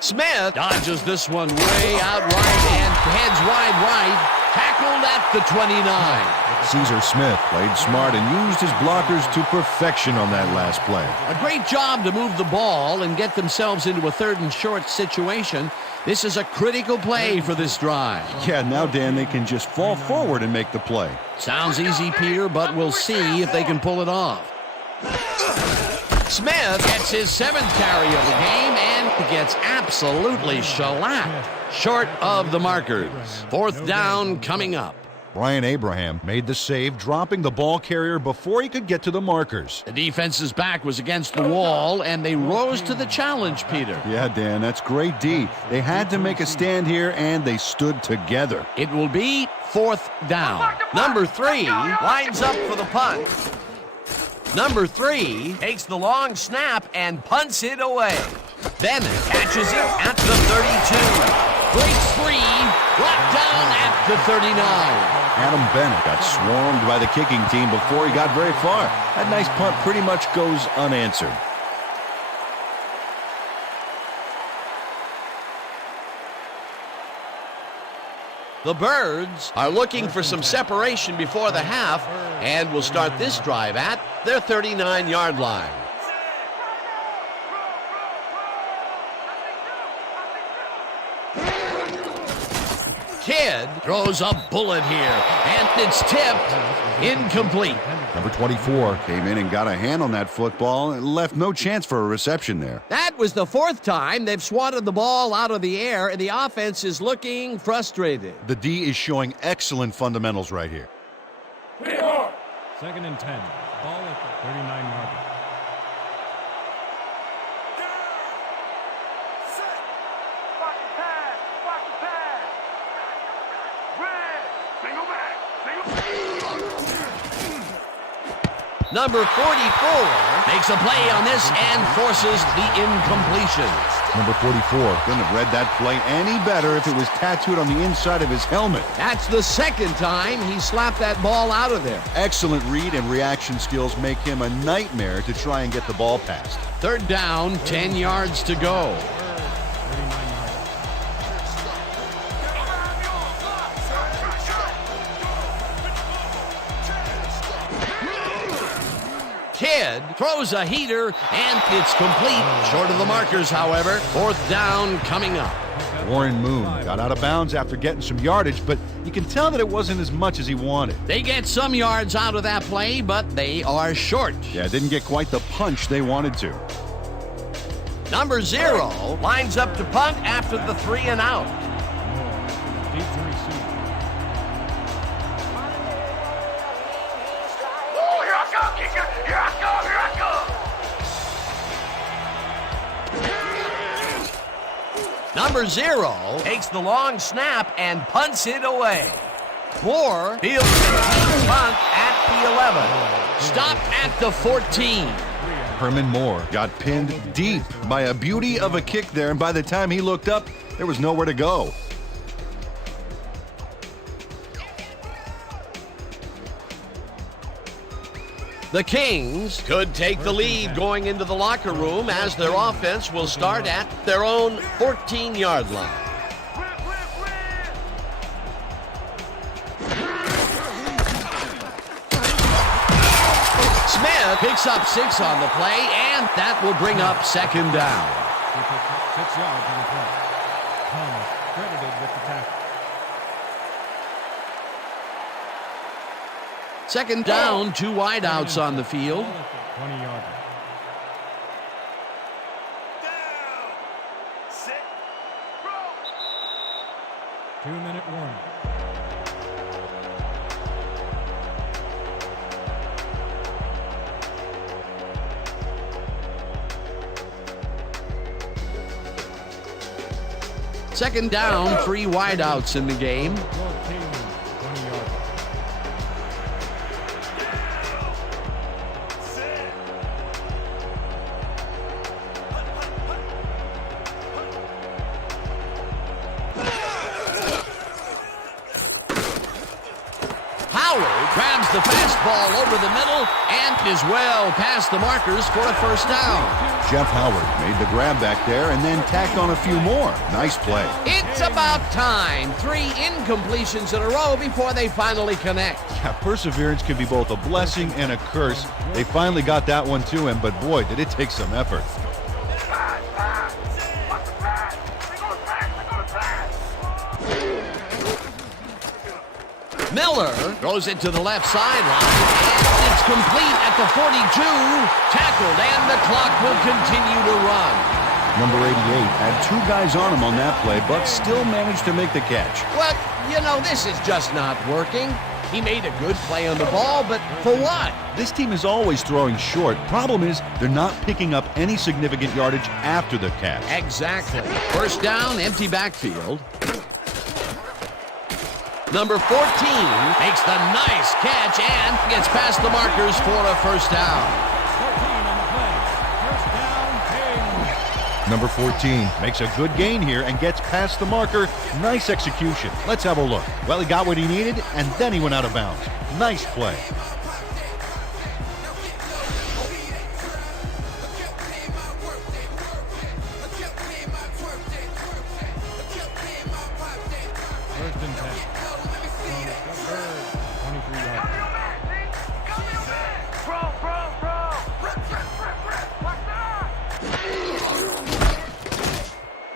Smith dodges this one way out right and heads wide right. Tackled at the 29. Caesar Smith played smart and used his blockers to perfection on that last play. A great job to move the ball and get themselves into a 3rd and short situation. This is a critical play for this drive. Yeah, now, Dan, they can just fall forward and make the play. Sounds easy, Peter, but we'll see if they can pull it off. Smith gets his 7th carry of the game and gets absolutely shellacked short of the markers. 4th down coming up. Brian Abraham made the save, dropping the ball carrier before he could get to the markers. The defense's back was against the wall, and they rose to the challenge, Peter. Yeah, Dan, that's great D. They had to make a stand here, and they stood together. It will be 4th down. Number 3 lines up for the punt. Number 3 takes the long snap and punts it away. Bennett catches it at the 32. Breaks free, brought down at the 39. Adam Bennett got swarmed by the kicking team before he got very far. That nice punt pretty much goes unanswered. The Birds are looking for some separation before the half and will start this drive at their 39-yard line. Kidd throws a bullet here, and it's tipped incomplete. Number 24 came in and got a hand on that football and left no chance for a reception there. That was the 4th time they've swatted the ball out of the air, and the offense is looking frustrated. The D is showing excellent fundamentals right here. 2nd and 10. Ball at the 39-yard line. Number 44 makes a play on this and forces the incompletion. Number 44 couldn't have read that play any better if it was tattooed on the inside of his helmet. That's the second time he slapped that ball out of there. Excellent read and reaction skills make him a nightmare to try and get the ball past. Third down, 10 yards to go. Kidd throws a heater, and it's complete. Short of the markers, however. Fourth down coming up. Warren Moon got out of bounds after getting some yardage, but you can tell that it wasn't as much as he wanted. They get some yards out of that play, but they are short. Yeah, didn't get quite the punch they wanted to. Number 0 lines up to punt after the 3 and out. Deep to receive. Oh, here I come, kicker. Here I come, here I come. Number 0 takes the long snap and punts it away. Moore fields the deep punt at the 11. Stopped at the 14. Herman Moore got pinned deep by a beauty of a kick there, and by the time he looked up, there was nowhere to go. The Kings could take the lead going into the locker room as their offense will start at their own 14-yard line. Smith picks up 6 on the play, and that will bring up second down. He picks up 6 yards on the play. Thomas credited with the tackle. Second down, 2 wideouts on the field. 20-yard line. Down. Sit. Roll. 2-minute warning. Second down, 3 wideouts in the game. 20-yard line. Howard grabs the fastball over the middle and is well past the markers for a first down. Jeff Howard made the grab back there and then tacked on a few more. Nice play. It's about time. 3 incompletions in a row before they finally connect. Yeah, perseverance can be both a blessing and a curse. They finally got that one to him, but boy, did it take some effort. Pass, pass. What's the pass? They're going to pass. They're going to pass. Miller throws it to the left sideline, and it's complete at the 42. Tackled, and the clock will continue to run. Number 88 had 2 guys on him on that play, but still managed to make the catch. Well, you know, this is just not working. He made a good play on the ball, but for what? This team is always throwing short. Problem is, they're not picking up any significant yardage after the catch. Exactly. First down, empty backfield. Number 14 makes the nice catch and gets past the markers for a first down. 14 on the play. First down, Kings. Number 14 makes a good gain here and gets past the marker. Nice execution. Let's have a look. Well, he got what he needed, and then he went out of bounds. Nice play. First and 10. From the Birds, 23-yard line.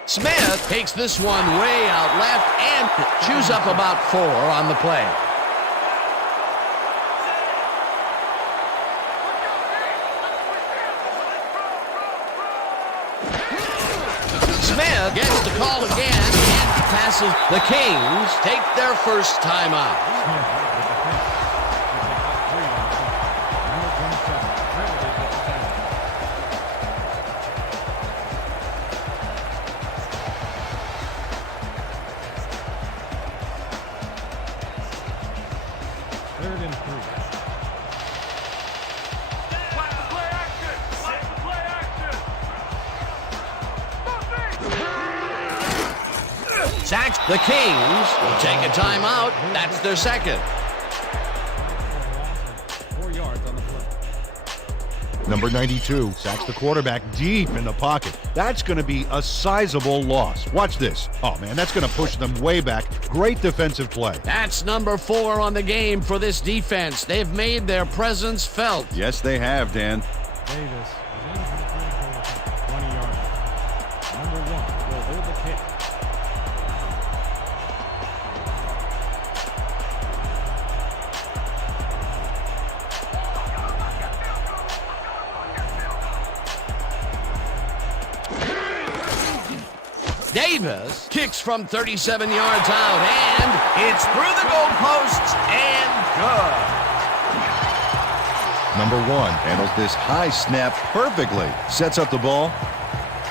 Smith takes this one way out left and chews up about 4 on the play. Smith gets the call again and passes. The Kings take their first time out. Smith with the catch. He picks up 3 on the play. Number 27 credited with the tackle. Third and 3. Sacks. The Kings will take a timeout. That's their second. 4 yards on the play. Number 92 sacks the quarterback deep in the pocket. That's going to be a sizable loss. Watch this. Oh, man, that's going to push them way back. Great defensive play. That's number 4 on the game for this defense. They've made their presence felt. Yes, they have, Dan. Davis is in for the field goal attempt, 20 yards. Number 1 will hold the kick. Davis kicks from 37 yards out, and it's through the goalposts and good. Number 1 handles this high snap perfectly. Sets up the ball.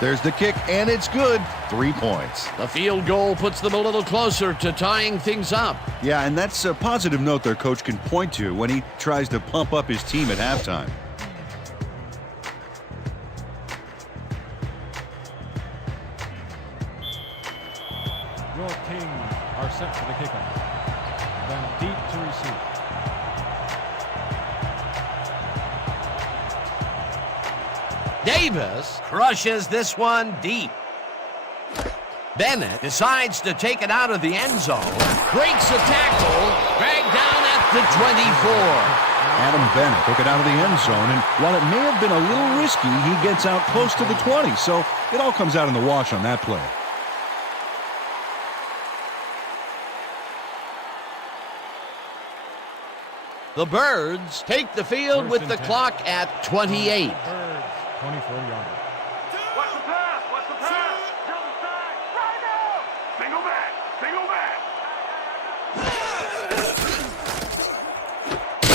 There's the kick, and it's good. 3 points. The field goal puts them a little closer to tying things up. Yeah, and that's a positive note their coach can point to when he tries to pump up his team at halftime. Your Kings are set for the kickoff. Then deep to receive. Davis crushes this one deep. Bennett decides to take it out of the end zone. Breaks a tackle. Dragged down at the 24. Adam Bennett took it out of the end zone, and while it may have been a little risky, he gets out close to the 20, so it all comes out in the wash on that play. The Birds take the field with the clock at 28. Birds, 24 yards. What's the pass? What's the pass? Jump side. Right now. Single back. Single back.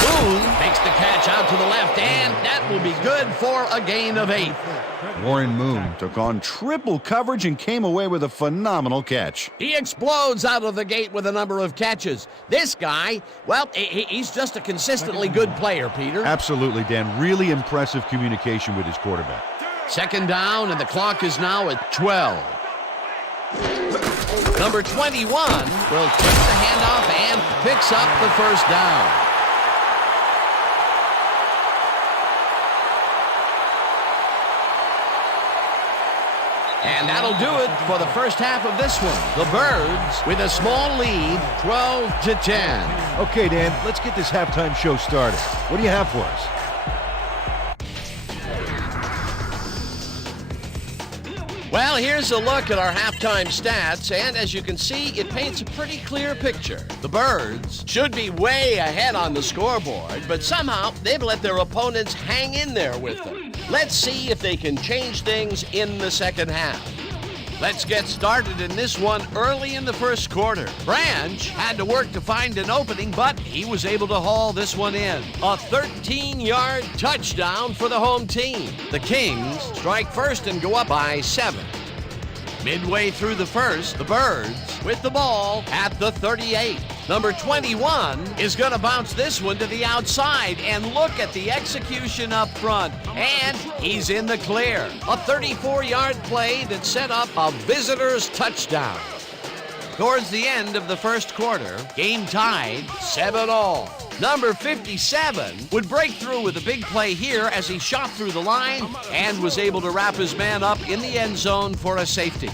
Boone makes the catch out to the left, and that will be good for a gain of 8. Warren Moon took on triple coverage and came away with a phenomenal catch. He explodes out of the gate with a number of catches. This guy, well, he's just a consistently good player, Peter. Absolutely, Dan. Really impressive communication with his quarterback. Second down, and the clock is now at 12. Number 21 will take the handoff and picks up the first down. And that'll do it for the first half of this one. The Birds with a small lead, 12-10. Okay, Dan, let's get this halftime show started. What do you have for us? Well, here's a look at our halftime stats, and as you can see, it paints a pretty clear picture. The Birds should be way ahead on the scoreboard, but somehow they've let their opponents hang in there with them. Let's see if they can change things in the second half. Let's get started in this one early in the first quarter. Branch had to work to find an opening, but he was able to haul this one in. A 13-yard touchdown for the home team. The Kings strike first and go up by 7. Midway through the first, the Birds with the ball at the 38. Number 21 is going to bounce this one to the outside, and look at the execution up front. And he's in the clear. A 34-yard play that set up a visitor's touchdown. Towards the end of the first quarter, game tied 7-all. Number 57 would break through with a big play here as he shot through the line and was able to wrap his man up in the end zone for a safety.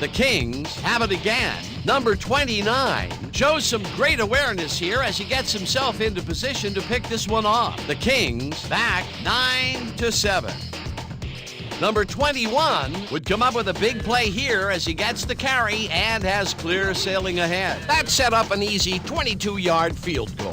The Kings have it again. Number 29 shows some great awareness here as he gets himself into position to pick this one off. The Kings back 9-7. Number 21 would come up with a big play here as he gets the carry and has clear sailing ahead. That set up an easy 22-yard field goal.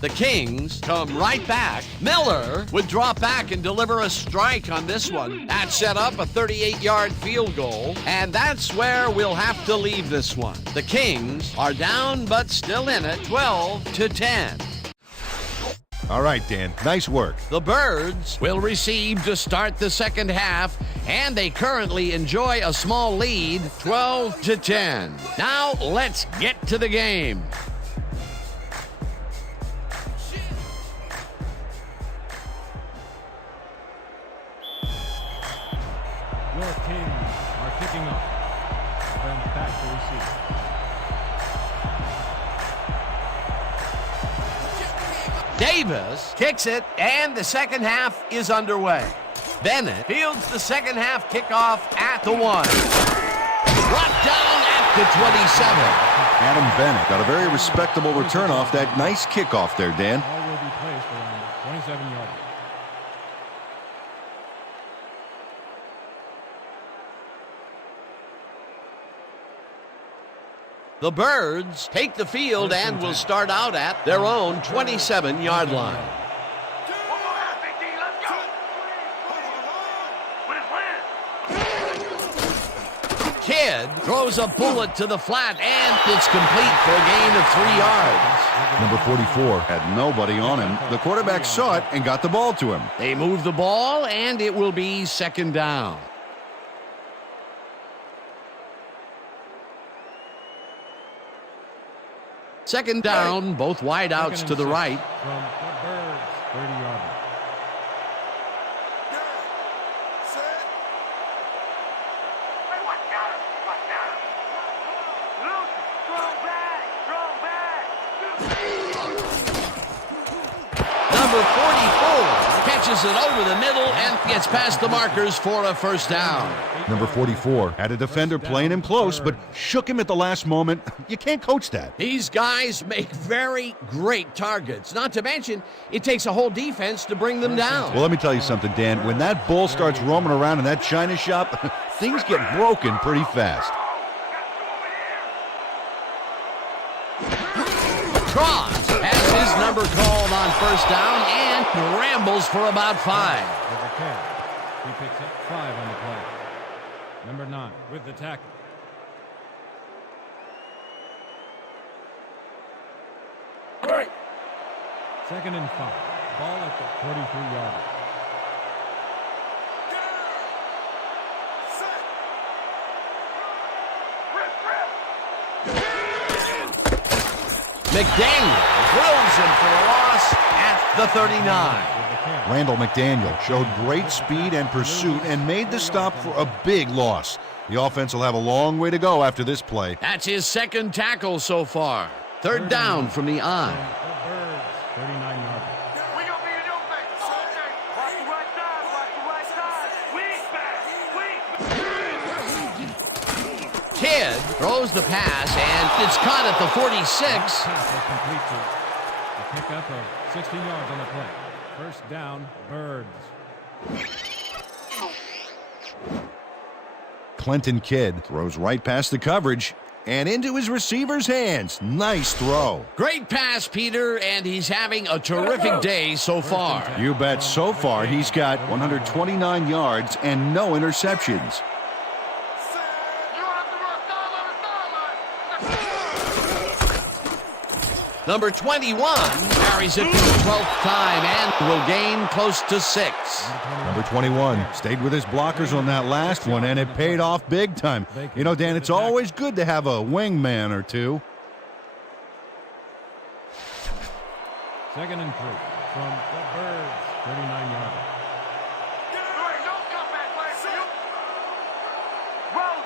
The Kings come right back. Miller would drop back and deliver a strike on this one. That set up a 38-yard field goal, and that's where we'll have to leave this one. The Kings are down but still in it, 12-10. All right, Dan. Nice work. The Birds will receive to start the second half, and they currently enjoy a small lead, 12-10. Now let's get to the game. Your Kings are Picking up. Bennett back to receive. Davis kicks it, and the second half is underway. Bennett fields the second half kickoff at the 1. Brought down at the 27. Adam Bennett got a very respectable return off that nice kickoff there, Dan. Ball will be placed around 27 yards. The Birds take the field and will start out at their own 27-yard line. One more half, Big D. Let's go. Win, win. Kidd throws a bullet to the flat, and it's complete for a gain of 3 yards. Number 44 had nobody on him. The quarterback saw it and got the ball to him. They move the ball, and it will be second down. Second down, both wideouts to the right. From the Birds, 30-yarder. Hey, watch out. Watch out. Loose. Strong back. Number 44 catches it over the middle and gets past the markers for a first down. Number 44 had a defender playing him close, but shook him at the last moment. You can't coach that. These guys make very great targets. Not to mention, it takes a whole defense to bring them down. Well, let me tell you something, Dan. When that bull starts roaming around in that china shop, things get broken pretty fast. Cross has his number called on first down and rambles for about 5. He picks up 5 on the play. Number 9 with the tackle. Second and 5. Ball at the 43-yarder. McDaniel drills him for a loss at the 39. Randall McDaniel showed great speed and pursuit and made the stop for a big loss. The offense will have a long way to go after this play. That's his second tackle so far. Third down from the eye. The Birds, 39-yarder. We gonna be in your face. Okay. Watch the right side. Watch the right side. Wing back. Wing. Kidd throws the pass, and it's caught at the 46. Pass will complete to a pickup of 16 yards on the play. First down, Birds. Clinton Kidd throws right past the coverage and into his receiver's hands. Nice throw. Great pass, Peter, and he's having a terrific day so far. You bet. So far, he's got 129 yards and no interceptions. You don't have to run sideline. Number 21 carries it for the 12th time and will gain close to 6. Number 21 stayed with his blockers on that last one, and it paid off big time. You know, Dan, it's always good to have a wingman or two. Second and 3 from the Birds, 39-yarder. There ain't no comeback play for you. Roll.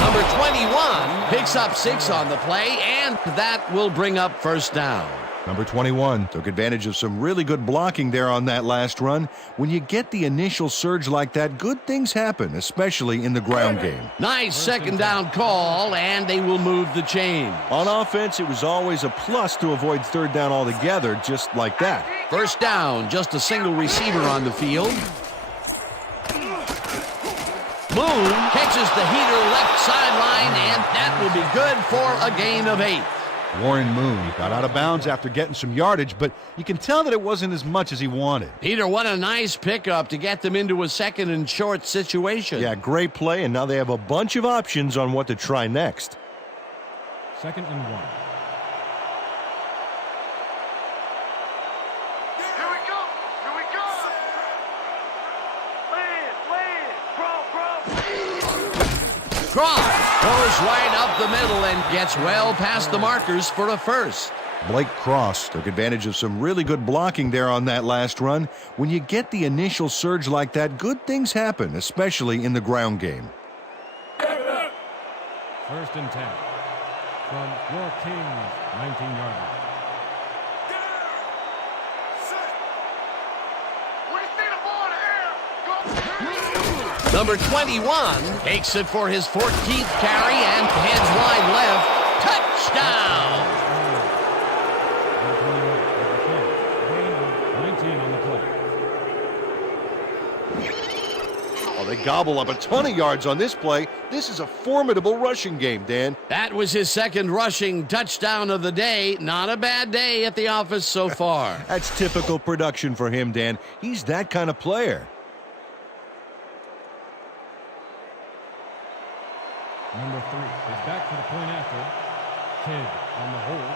Number 21 picks up 6 on the play, and that will bring up first down. Number 21 took advantage of some really good blocking there on that last run. When you get the initial surge like that, good things happen, especially in the ground game. Nice second down call, and they will move the chain. On offense, it was always a plus to avoid third down altogether, just like that. First down, just a single receiver on the field. Moon catches the heater left sideline, and that will be good for a gain of 8. Warren Moon got out of bounds after getting some yardage, but you can tell that it wasn't as much as he wanted. Peter, what a nice pickup to get them into a second and short situation. Yeah, great play, and now they have a bunch of options on what to try next. Second and 1. Here we go. Here we go. Land. Cross goes right up the middle and gets well past the markers for a first. Blake Cross Took advantage of some really good blocking there on that last run. When you get the initial surge like that, good things happen, especially in the ground game. 1st and 10 from your Kings 19-yard line. We see the ball in the air. Go. Number 21 takes it for his 14th carry and heads wide left. Touchdown! Oh, they gobble up a ton of yards on this play. This is a formidable rushing game, Dan. That was his 2nd rushing touchdown of the day. Not a bad day at the office so far. That's typical production for him, Dan. He's that kind of player. Number 3 is back for the point after. Kidd on the hold.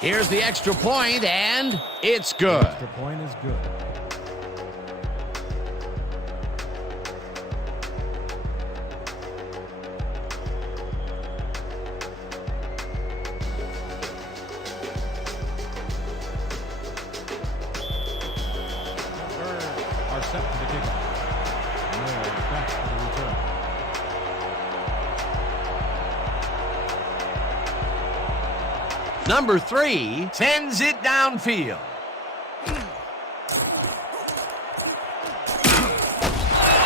Here's the extra point, and it's good. Extra point is good. Are set for the kickoff. And they're back for the return. Number 3 sends it downfield.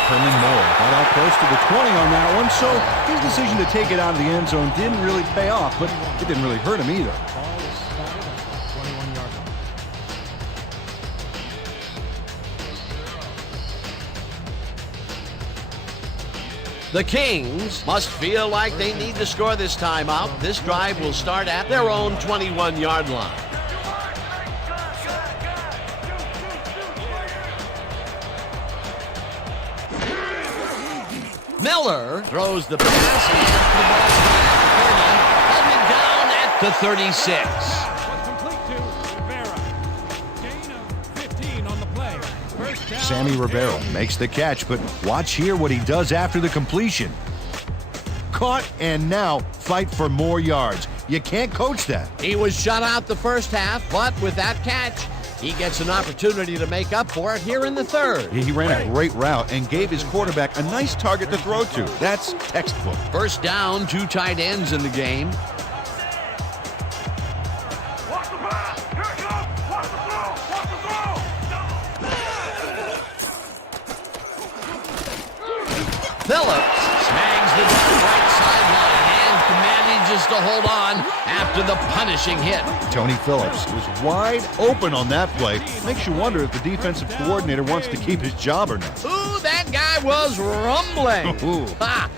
Herman Moore got out close to the 20 on that one, so his decision to take it out of the end zone didn't really pay off, but it didn't really hurt him either. Ball is spotted at the 21-yard line. The Kings must feel like they need to score this time out. This drive will start at their own 21-yard line. Miller throws the pass and the ball headed down at the 36. Complete to Rivera. Gain of 15 on the play. First down. Sammy Rivera makes the catch, but watch here what he does after the completion. Caught and now fight for more yards. You can't coach that. He was shut out the first half, but with that catch, he gets an opportunity to make up for it here in the 3rd. He ran a great route and gave his quarterback a nice target to throw to. That's textbook. First down, 2 tight ends in the game. Watch the pass. Here it comes. Watch the throw. Watch the throw. Phillips snags the right sideline and manages to hold on after the punishing hit. Tony Phillips was wide open on that play. Makes you wonder if the defensive coordinator wants to keep his job or not. Ooh, that guy was rumbling. Ooh.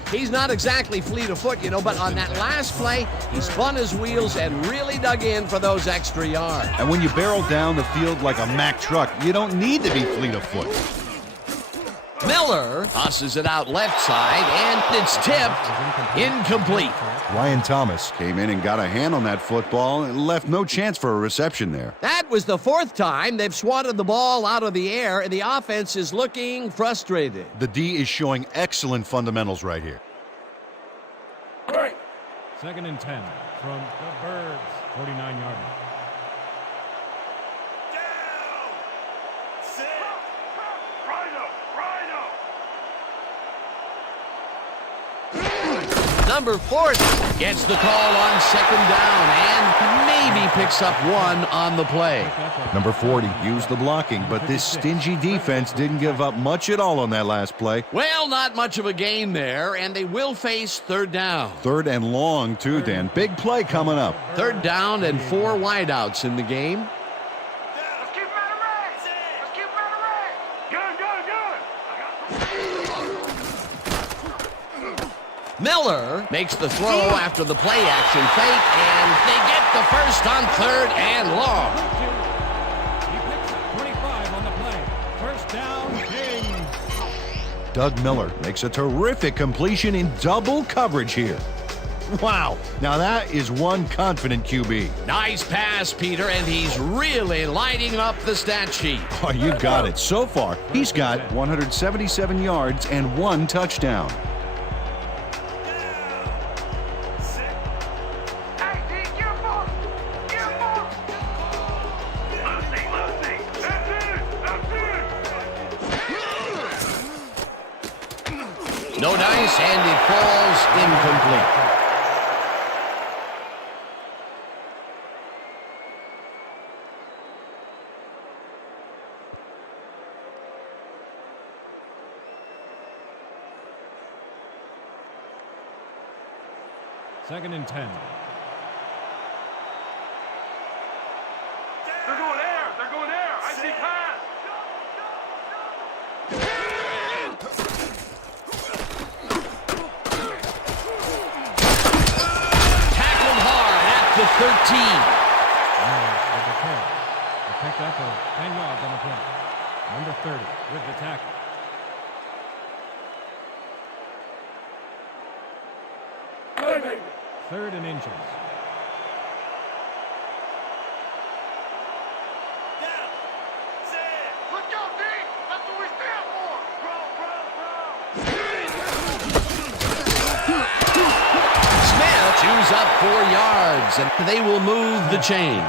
He's not exactly fleet of foot, but on that last play, he spun his wheels and really dug in for those extra yards. And when you barrel down the field like a Mack truck, you don't need to be fleet of foot. Miller tosses it out left side, and it's tipped incomplete. Ryan Thomas came in and got a hand on that football and left no chance for a reception there. That was the 4th time they've swatted the ball out of the air, and the offense is looking frustrated. The D is showing excellent fundamentals right here. 2nd and 10 from the Birds, 49-yard line. Number 40 gets the call on 2nd down and maybe picks up 1 on the play. Number 40 used the blocking, but this stingy defense didn't give up much at all on that last play. Well, not much of a gain there, and they will face 3rd down. 3rd and long, too, Dan. Big play coming up. 3rd down and 4 wideouts in the game. Let's keep him out of range. Let's keep him out of range. Good. Miller makes the throw after the play action fake, and they get the first on 3rd and long. He picks up 25 on the play. First down, Kings. Doug Miller makes a terrific completion in double coverage here. Wow, now that is one confident QB. Nice pass, Peter, and he's really lighting up the stat sheet. Oh, you got it. So far, he's got 177 yards and 1 touchdown. Hey, D, get him off! Get him off! Lucy, Lucy! That's it! That's it! No dice, and it falls incomplete. Second and 10. They're going air! They're going air! I see pass! Tackled hard at the 13. Moines with the carry. A pickup of 10 yards on the play. Number 30 with the tackle. Third and inches. Let's go, D! That's what we stand for! Smith chews up 4 yards, and they will move the chains.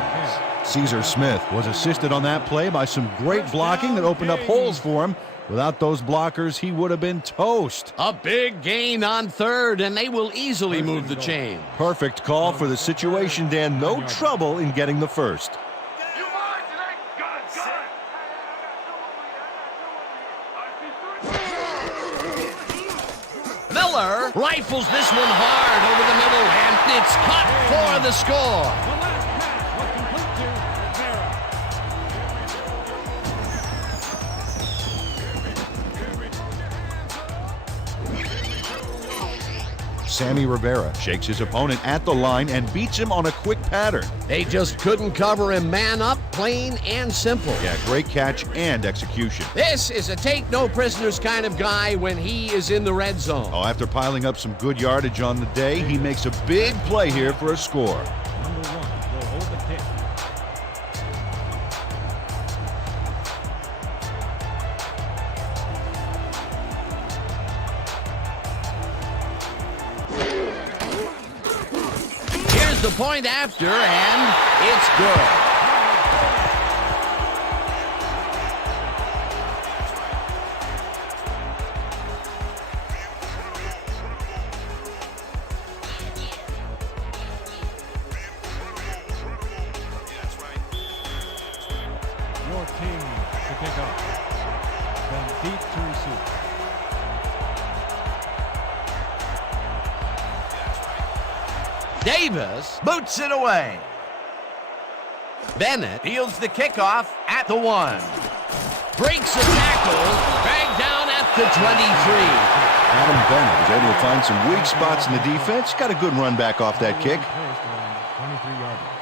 Caesar Smith was assisted on that play by some great blocking that opened up holes for him. Without those blockers, he would have been toast. A big gain on third, and they will easily move the chain. Perfect call for the situation, Dan. No trouble in getting the first. You mine today! Got it! Got it! Miller rifles this one hard over the middle, and it's cut for the score. The last pass was complete to Rivera. Sammy Rivera shakes his opponent at the line and beats him on a quick pattern. They just couldn't cover him man up, plain and simple. Yeah, great catch and execution. This is a take no prisoners kind of guy when he is in the red zone. Oh, after piling up some good yardage on the day, he makes a big play here for a score. Number 1 will hold the kick. Here's the point after, and it's good. Your team to pick up. Then deep to receive. Davis boots it away. Bennett fields the kickoff at the 1. Breaks a tackle, dragged down at the 23. Adam Bennett was able to find some weak spots in the defense. Got a good run back off that kick. Placed around the 23-yard line.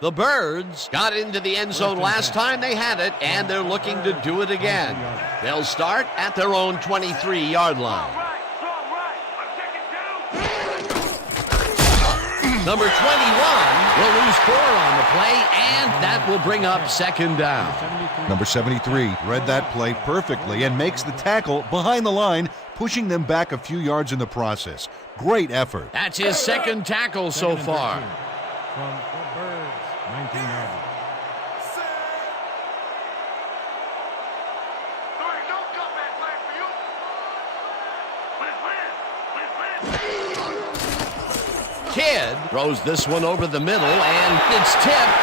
The Birds got into the end zone last time they had it, and they're looking to do it again. They'll start at their own 23-yard line. Right, strong right! I'm checking two! Number 21 will lose 4 on the play, and that will bring up second down. Number 73 read that play perfectly and makes the tackle behind the line, pushing them back a few yards in the process. Great effort. That's his second tackle so Second and far. 13 from the Birds, 19-yard line. There ain't no comeback plan for you! Let's win! Kidd throws this one over the middle, and it's tipped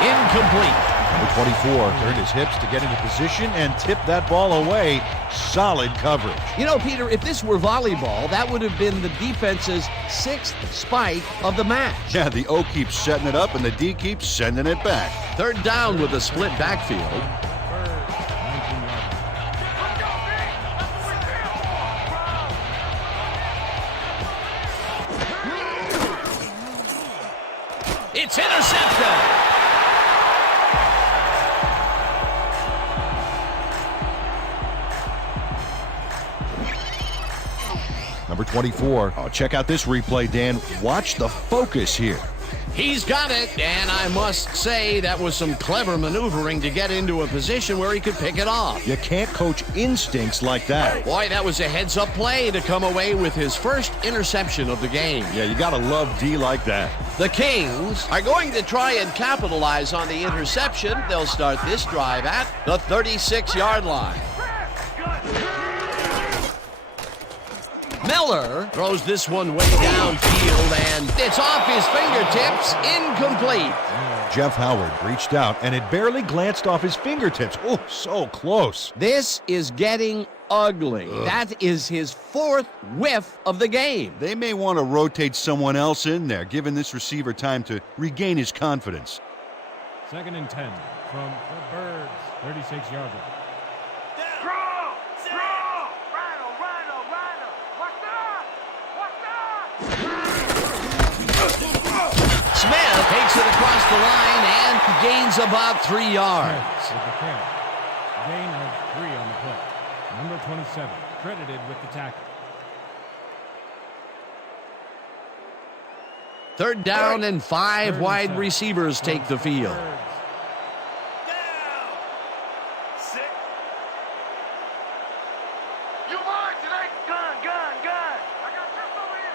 incomplete. Number 24 turned his hips to get into position and tipped that ball away. Solid coverage. You know, Peter, if this were volleyball, that would have been the defense's 6th spike of the match. Yeah, the O keeps setting it up and the D keeps sending it back. Third down with a split backfield. Birds, 19-yard line. It's intercepted. 24. Oh, check out this replay, Dan. Watch the focus here. He's got it, and I must say that was some clever maneuvering to get into a position where he could pick it off. You can't coach instincts like that. Boy, that was a heads-up play to come away with his first interception of the game. Yeah, you gotta love D like that. The Kings are going to try and capitalize on the interception. They'll start this drive at the 36-yard line. Miller throws this one way downfield, and it's off his fingertips, incomplete. Jeff Howard reached out, and it barely glanced off his fingertips. Oh, so close. This is getting ugly. That is his fourth whiff of the game. They may want to rotate someone else in there, giving this receiver time to regain his confidence. 2nd and 10 from the Birds, 36-yard line. Smith takes it across the line and gains about 3 yards. With the carry. Gain of 3 on the play. Number 27, credited with the tackle. 3rd down and 5 wide 7. receivers take the field. You mine today? Gun, gun, gun. I got trips over here.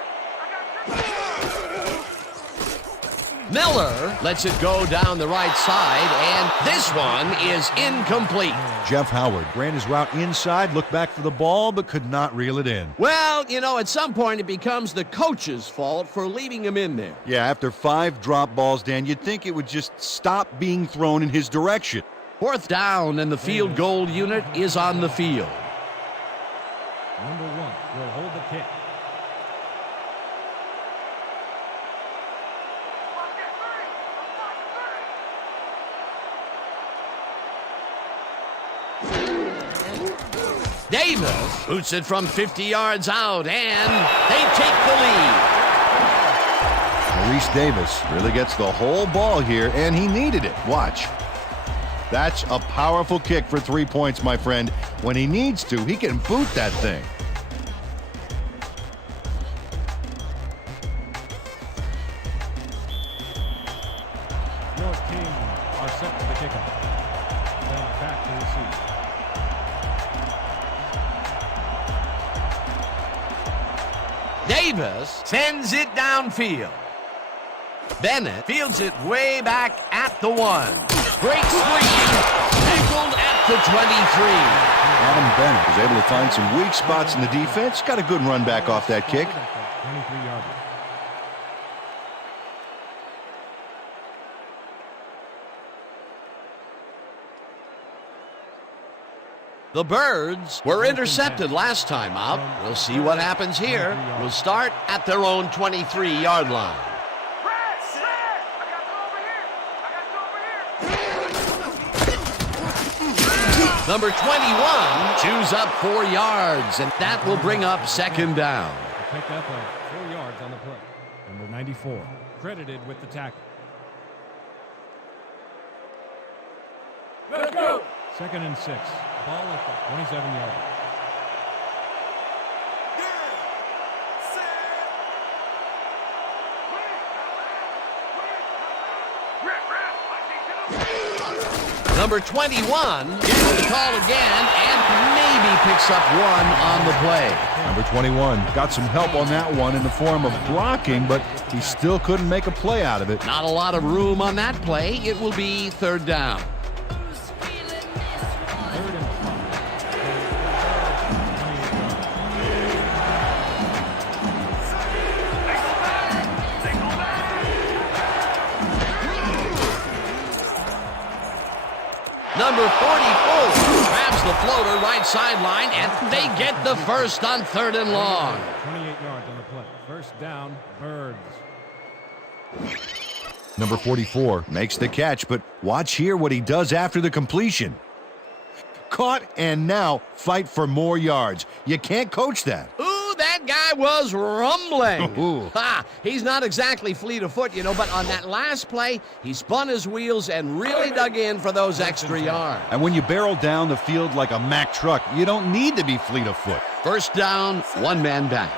Miller lets it go down the right side, and this one is incomplete. Jeff Howard ran his route inside, looked back for the ball, but could not reel it in. Well, you know, at some point it becomes the coach's fault for leaving him in there. Yeah, after 5 drop balls, Dan, you'd think it would just stop being thrown in his direction. 4th down, and the field goal unit is on the field. Number 1 will hold the kick. Davis boots it from 50 yards out, and they take the lead. Maurice Davis Really gets the whole ball here, and he needed it. Watch. That's a powerful kick for 3 points, my friend. When he needs to, he can boot that thing. Your Kings are set for the kickoff. Then back to receive. Davis sends it downfield. Bennett fields it way back at the 1. Great screen. Tackled at the 23. Adam Bennett Was able to find some weak spots in the defense. Got a good run back off that kick. 23-yard line. The Birds were intercepted last time out. We'll see what happens here. We'll start at their own 23-yard line. Number 21 chews up 4 yards, and that will bring up 2nd down. Pick up 4 yards on the play. Number 94, credited with the tackle. Let's go. 2nd and 6. Ball at the 27-yard line. Number 21 gets the call again and maybe picks up 1 on the play. Number 21 got some help on that one in the form of blocking, but he still couldn't make a play out of it. Not a lot of room on that play. It will be 3rd down. Number 44 grabs the floater right sideline, and they get the first on 3rd and long. 28 yards on the play. 1st down, Birds. Number 44 Makes the catch, but watch here what he does after the completion. Caught and now fight for more yards. You can't coach that. Ooh, that guy was rumbling. Ooh. Ha! He's not exactly fleet of foot, you know, but on that last play, he spun his wheels and really dug in for those extra yards. And when you barrel down the field like a Mack truck, you don't need to be fleet of foot. 1st down, 1 man back.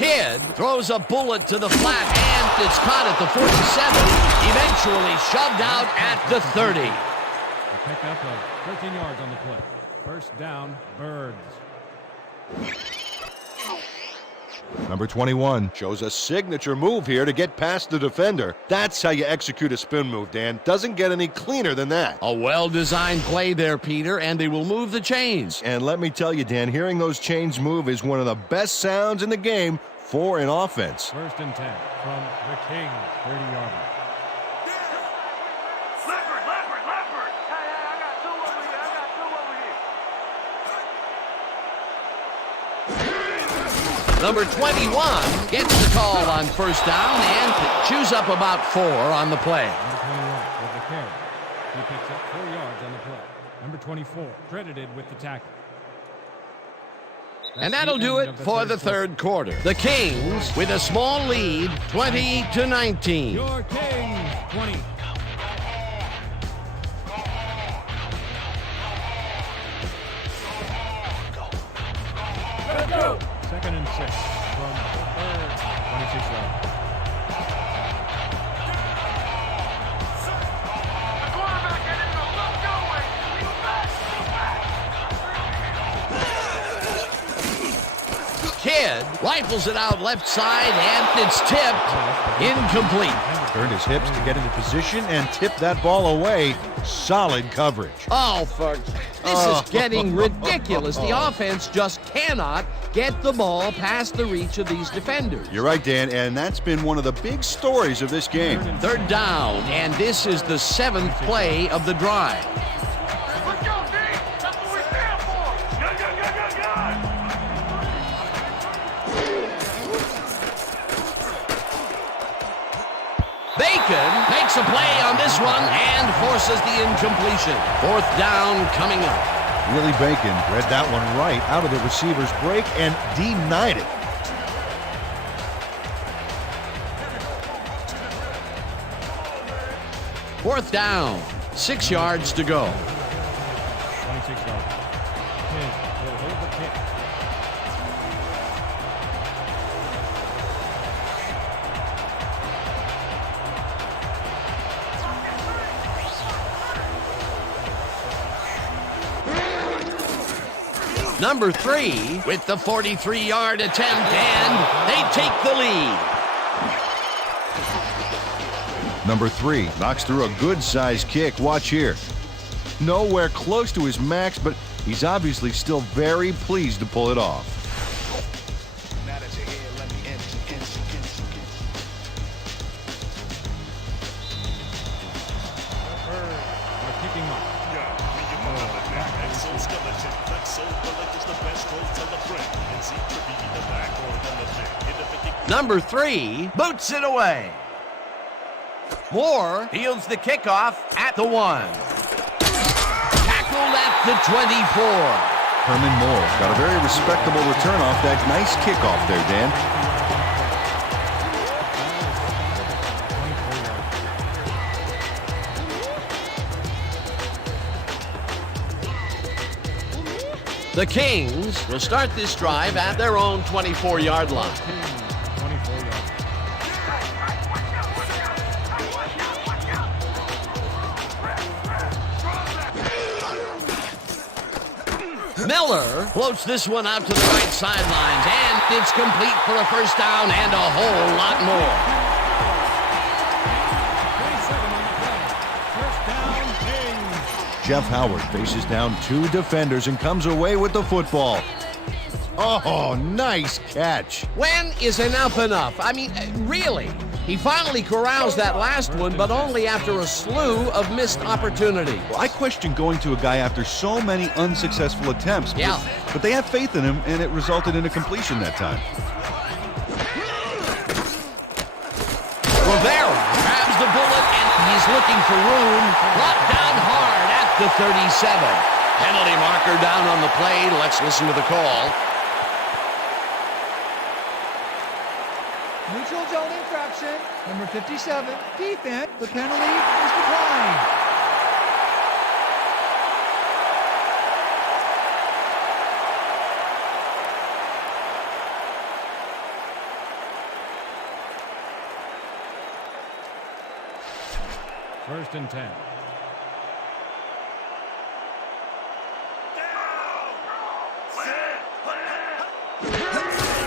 Kidd throws a bullet to the flat, and it's caught at the 47. Eventually shoved out at the 30. A pickup of 13 yards on the play. First down, Birds. Number 21. Shows a signature move here to get past the defender. That's how you execute a spin move, Dan. Doesn't get any cleaner than that. A well-designed play there, Peter, and they will move the chains. And let me tell you, Dan, hearing those chains move is one of the best sounds in the game for an offense. First and 10 from the Kings, 30-yarder. Leopard. Hey, I got two over here. Number 21 gets the call on first down and chews up about 4 on the play. Number 21 with the carry. He picks up 4 yards on the play. Number 24 credited with the tackle. And that'll do it for the third quarter. The Kings with a small lead, 20-19. Your Kings, 20. Second and 6 from the Birds, 26 yards. The quarterback had it go. Let's go, Wayne. Kidd rifles it out left side, and it's tipped. Incomplete. Turned his hips to get into position and tip that ball away. Solid coverage. Oh, this is getting ridiculous. The offense just cannot get the ball past the reach of these defenders. You're right, Dan, and that's been one of the big stories of this game. Third down, and this is the 7th play of the drive. Let's go, D. That's what we stand for. Yeah. Bacon makes a play on this one and forces the incompletion. Fourth down coming up. Willie Bacon read that one right out of the receiver's break and denied it. Fourth down, 6 yards to go. 26 yards. Kidd will hold the kick. Number 3 with the 43-yard attempt, and they take the lead. Number 3 knocks through a good-sized kick. Watch here. Nowhere close to his max, but he's obviously still very pleased to pull it off. Number 3 boots it away. Moore fields the kickoff at the 1. Tackled at the 24. Herman Moore got a very respectable return off that nice kickoff there, Dan. The Kings will start this drive at their own 24-yard line. 24 yards. Miller floats this one out to the right sidelines, and it's complete for a first down and a whole lot more. 27 on the play. First down, Kings. Jeff Howard faces down 2 defenders and comes away with the football. Oh, nice catch. When is enough enough? I mean, really? He finally corrals that last one, but only after a slew of missed opportunities. Well, I question going to a guy after so many unsuccessful attempts. Yeah. But they have faith in him, and it resulted in a completion that time. Rivera grabs the bullet, and he's looking for room. Brought down hard at the 37. Penalty marker down on the play. Let's listen to the call. Neutral zone infraction. Number 57, defense. The penalty is declined. First and 10.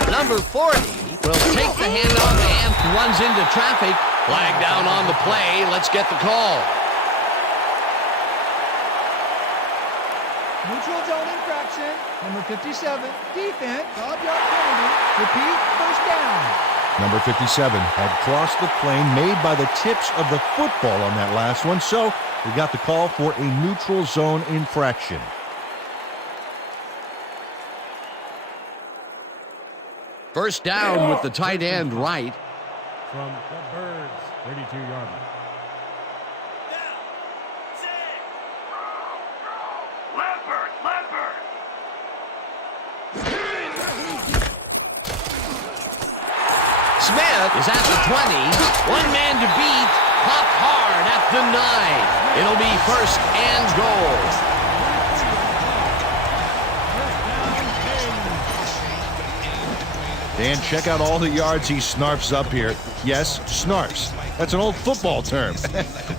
Number 40 will take the handoff and runs into traffic. Flag down on the play. Let's get the call. Neutral zone infraction. Number 57, defense, 5-yard penalty. Repeat, first down. Number 57 had crossed the plane made by the tips of the football on that last one, so we got the call for a neutral zone infraction. First down with the tight end right. From the Birds, 32-yard line. Leopard! Smith is at the 20. One man to beat. Popped hard at the 9. It'll be first and goal. Dan, check out all the yards he snarfs up here. Yes, snarfs. That's an old football term.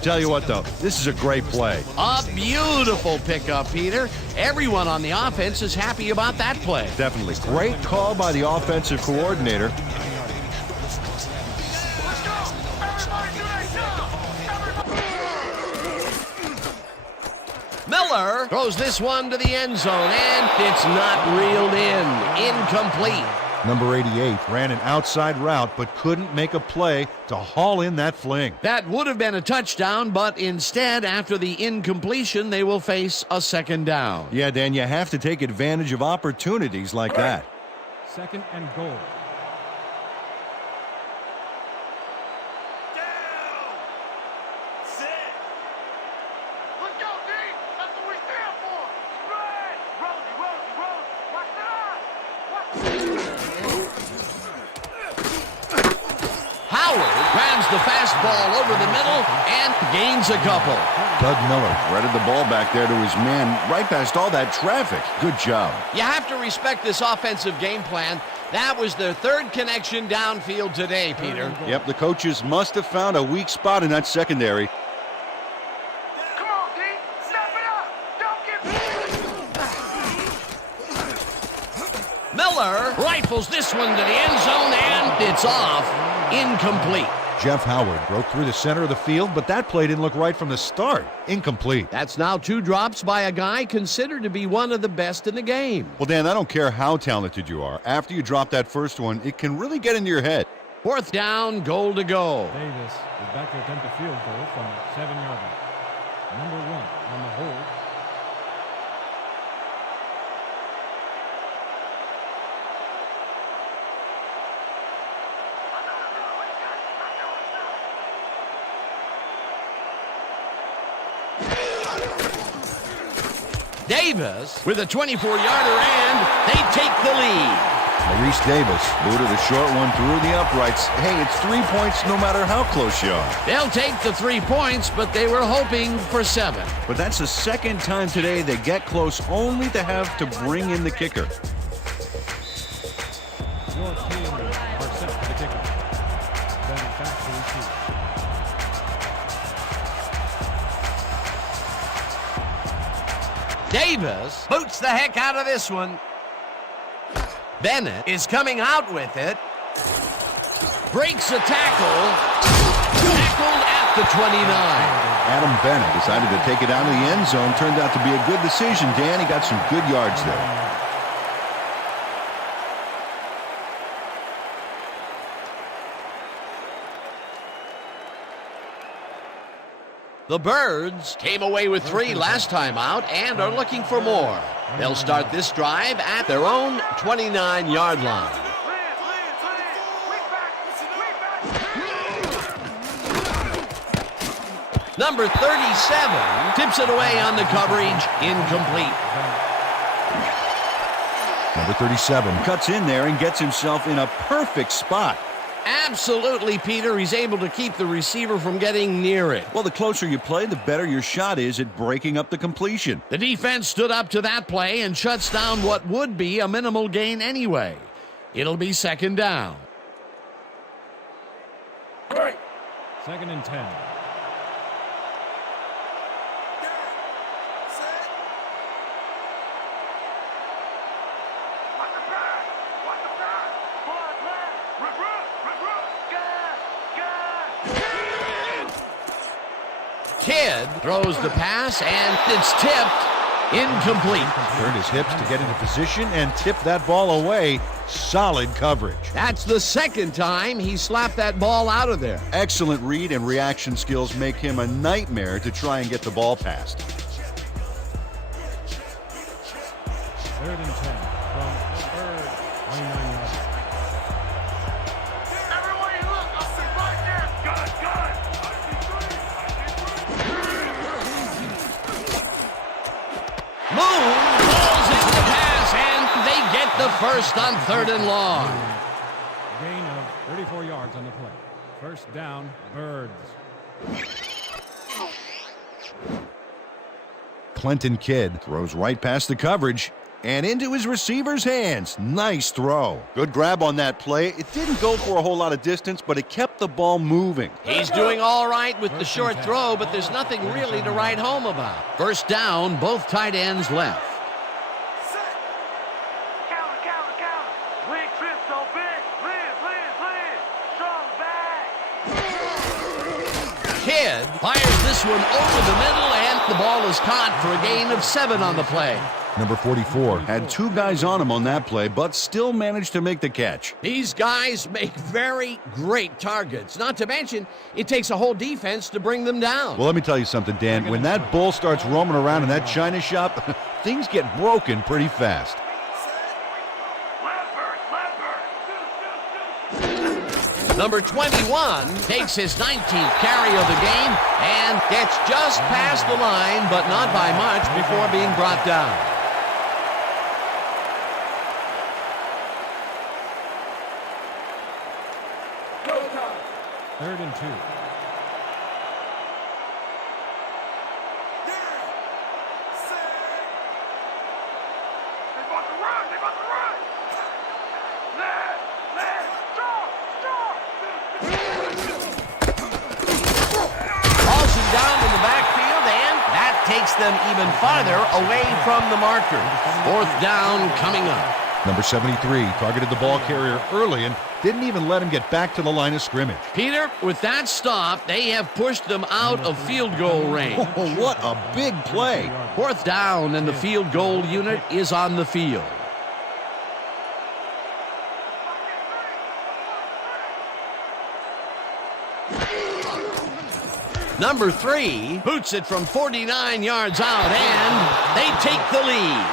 Tell you what, though, this is a great play. A beautiful pickup, Peter. Everyone on the offense is happy about that play. Definitely. Great call by the offensive coordinator. Miller throws this one to the end zone, and it's not reeled in. Incomplete. Number 88 ran an outside route but couldn't make a play to haul in that fling. That would have been a touchdown, but instead, after the incompletion, they will face a second down. Yeah, Dan, you have to take advantage of opportunities like that. Second and goal. Let's go, D! That's what we stand for! Spread! Rosie! Watch that! Howard grabs the fastball over the middle and gains a couple. Doug Miller. Threaded the ball back there to his man right past all that traffic. Good job. You have to respect this offensive game plan. That was their third connection downfield today, Peter. Yep, the coaches must have found a weak spot in that secondary. Come on, D! Step it up! Don't get... Miller rifles this one to the end zone, and it's off. Incomplete. Jeff Howard broke through the center of the field, but that play didn't look right from the start. Incomplete. That's now 2 drops by a guy considered to be one of the best in the game. Well, Dan, I don't care how talented you are. After you drop that first one, it can really get into your head. Fourth down, goal to go. Davis is back to attempt a field goal from the 7-yard line. Number 1 on the hold. Davis with a 24-yarder, and they take the lead. Maurice Davis. Booted a short one through the uprights. Hey, it's 3 points no matter how close you are. They'll take the 3 points, but they were hoping for 7. But that's the second time today they get close only to have to bring in the kicker. Your team are set for the kickoff. Then back to receive. Davis boots the heck out of this one. Bennett is coming out with it. Breaks a tackle. Tackled at the 29. Adam Bennett decided to take it out of the end zone. Turned out to be a good decision, Dan. He got some good yards there. The Birds came away with 3 last time out and are looking for more. They'll start this drive at their own 29-yard line. Number 37 tips it away on the coverage. Incomplete. Number 37 cuts in there and gets himself in a perfect spot. Absolutely, Peter. He's able to keep the receiver from getting near it. Well, the closer you play, the better your shot is at breaking up the completion. The defense stood up to that play and shuts down what would be a minimal gain anyway. It'll be second down. Second and 10. Kidd throws the pass, and it's tipped. Incomplete. Turned his hips to get into position and tip that ball away. Solid coverage. That's the second time he slapped that ball out of there. Excellent read and reaction skills make him a nightmare to try and get the ball past. 3rd and 10 from the Bird, 29 yards. Everywhere you look, I'll sit right there. Got it. Moon falls into the pass, and they get the first on 3rd and long. Gain of 34 yards on the play. 1st down, Birds. Clinton Kidd throws right past the coverage and into his receiver's hands. Nice throw. Good grab on that play. It didn't go for a whole lot of distance, but it kept the ball moving. He's doing all right with the short throw, but there's nothing really to write home about. 1st down, both tight ends left. Set. Counter. Wing trip so big. Liz. Strong back. Kidd fires this one over the middle, and the ball is caught for a gain of 7 on the play. Number 44 had 2 guys on him on that play, but still managed to make the catch. These guys make very great targets. Not to mention, it takes a whole defense to bring them down. Well, let me tell you something, Dan. When that bull starts roaming around in that china shop, things get broken pretty fast. Number 21 takes his 19th carry of the game and gets just past the line, but not by much before being brought down. Third and 2. They about to run. Hauls him down in the backfield, and that takes them even farther away from the marker. 4th down coming up. Number 73 targeted the ball carrier early and didn't even let him get back to the line of scrimmage. Peter, with that stop, they have pushed them out of field goal range. Oh, what a big play. 4th down, and the field goal unit is on the field. Number 3 boots it from 49 yards out, and they take the lead.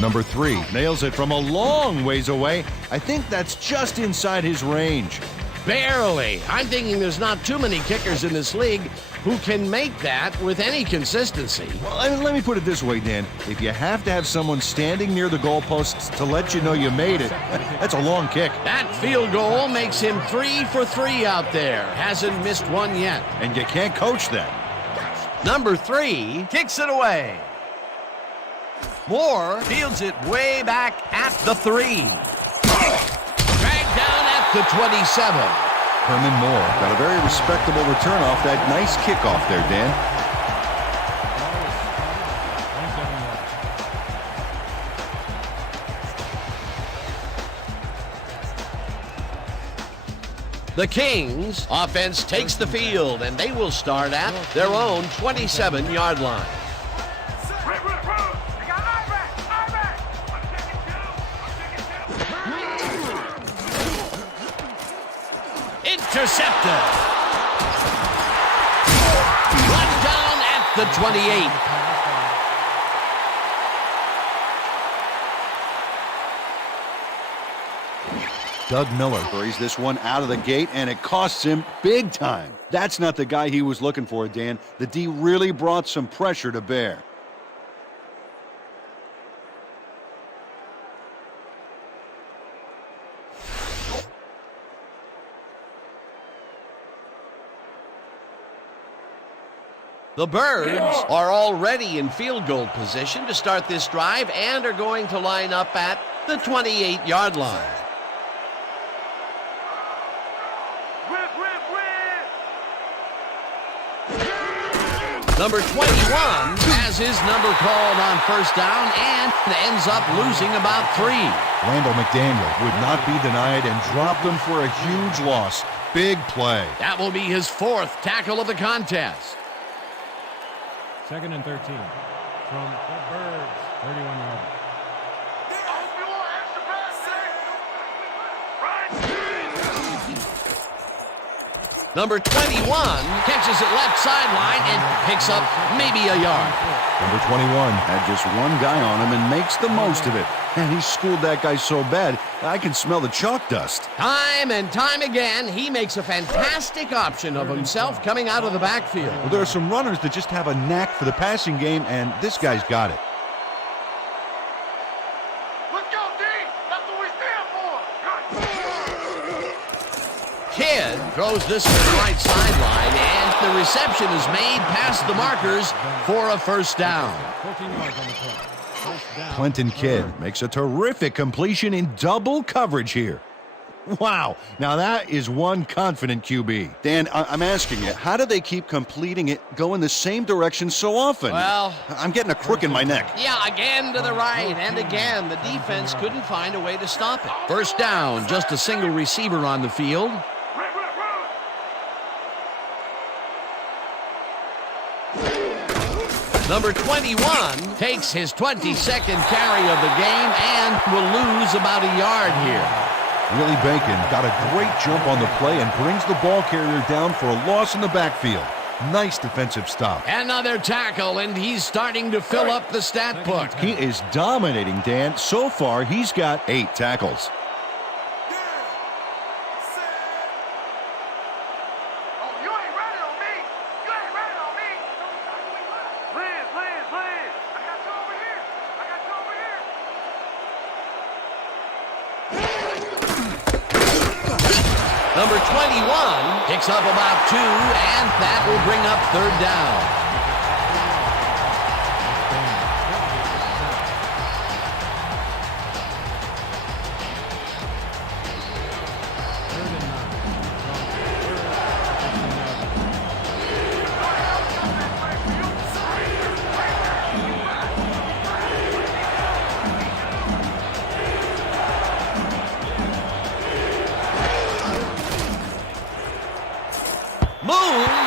Number 3 nails it from a long ways away. I think that's just inside his range. Barely. I'm thinking there's not too many kickers in this league who can make that with any consistency. Well, I mean, let me put it this way, Dan. If you have to have someone standing near the goalposts to let you know you made it, that's a long kick. That field goal makes him 3 for 3 out there. Hasn't missed one yet. And you can't coach that. Number 3 kicks it away. Moore fields it way back at the 3. Dragged down at the 27. Herman Moore got a very respectable return off that nice kickoff there, Dan. The Kings offense takes the field, and they will start at their own 27-yard line. They got Iraq. I'm taking 2. Intercepted. Brought down at the 28. Doug Miller hurries this one out of the gate, and it costs him big time. That's not the guy he was looking for, Dan. The D really brought some pressure to bear. The Birds are already in field goal position to start this drive and are going to line up at the 28-yard line. Number 21 has his number called on first down and ends up losing about 3. Randall McDaniel would not be denied and dropped him for a huge loss. Big play. That will be his 4th tackle of the contest. 2nd and 13 from the Birds, 31-yard line. Number 21 catches it left sideline and picks up maybe a yard. Number 21 had just one guy on him and makes the most of it. And he schooled that guy so bad, I can smell the chalk dust. Time and time again, he makes a fantastic option of himself coming out of the backfield. Well, there are some runners that just have a knack for the passing game, and this guy's got it. Let's go, D! That's what we stand for! Kidd throws this one right sideline, and the reception is made past the markers for a first down. 14 yards on the play. First down. Clinton Kidd makes a terrific completion in double coverage here. Wow, now that is one confident QB. Dan, I'm asking you, how do they keep completing it going the same direction so often? Well, I'm getting a crook in my neck. yeah, again to the right, and again, the defense couldn't find a way to stop it. First down, just a single receiver on the field. Number 21 takes his 22nd carry of the game and will lose about a yard here. Willie Bacon got a great jump on the play and brings the ball carrier down for a loss in the backfield. Nice defensive stop. Another tackle, and he's starting to fill up the stat book. He is dominating, Dan. So far, he's got 8 tackles. Number 21 picks up about 2, and that will bring up 3rd down.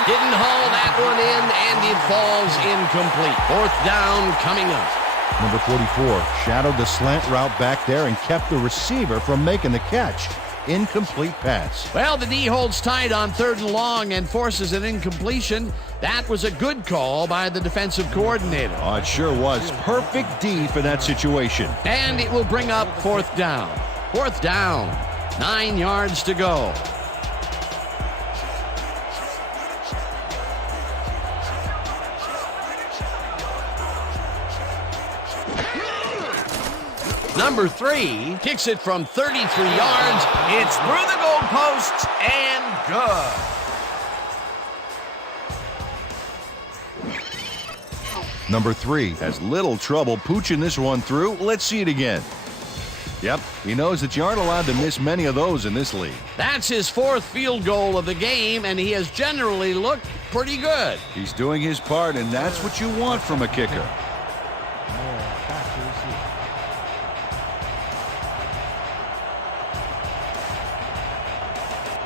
Didn't haul that one in, and it falls incomplete. 4th down coming up. Number 44 shadowed the slant route back there and kept the receiver from making the catch. Incomplete pass. Well, the D holds tight on 3rd and long and forces an incompletion. That was a good call by the defensive coordinator. Oh, it sure was. Perfect D for that situation. And it will bring up 4th down. 4th down. 9 yards to go. Number 3 kicks it from 33 yards. It's through the goalposts and good. Number 3 has little trouble pooching this one through. Let's see it again. Yep, he knows that you aren't allowed to miss many of those in this league. That's his 4th field goal of the game, and he has generally looked pretty good. He's doing his part, and that's what you want from a kicker.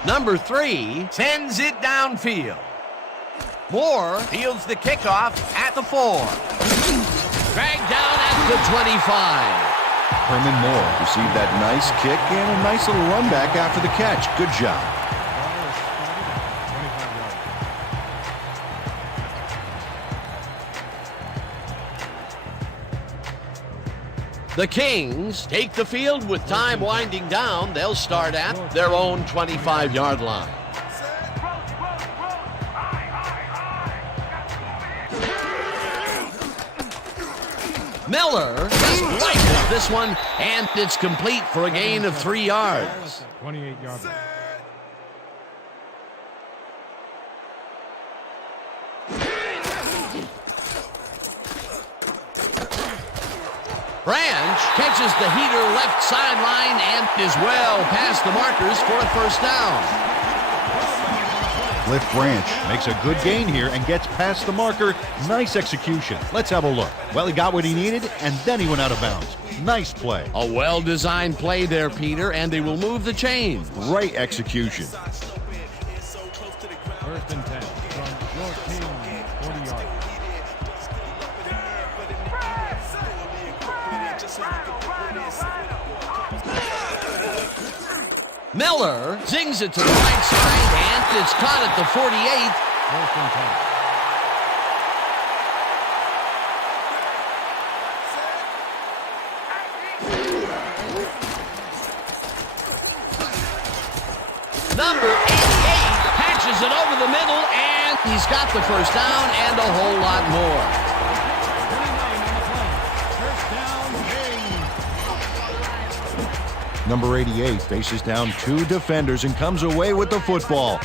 Number 3 sends it downfield. Moore fields the kickoff at the 4. Dragged down at the 25. Herman Moore received that nice kick and a nice little run back after the catch. Good job. The Kings take the field with time winding down. They'll start at their own 25-yard line. Miller rifles this one, and it's complete for a gain of 3 yards. 28-yard line. Branch catches the heater left sideline and is well past the markers for a first down. Cliff Branch makes a good gain here and gets past the marker. Nice execution. Let's have a look. Well, he got what he needed, and then he went out of bounds. Nice play. A well-designed play there, Peter, and they will move the chains. Great execution. 1st and 10 from your team, 40 yards. Miller zings it to the right side, and it's caught at the 48. 1st and 10. Number 88 patches it over the middle, and he's got the first down and a whole lot more. 39 on the play. 1st down, King. Number 88 faces down 2 defenders and comes away with the football.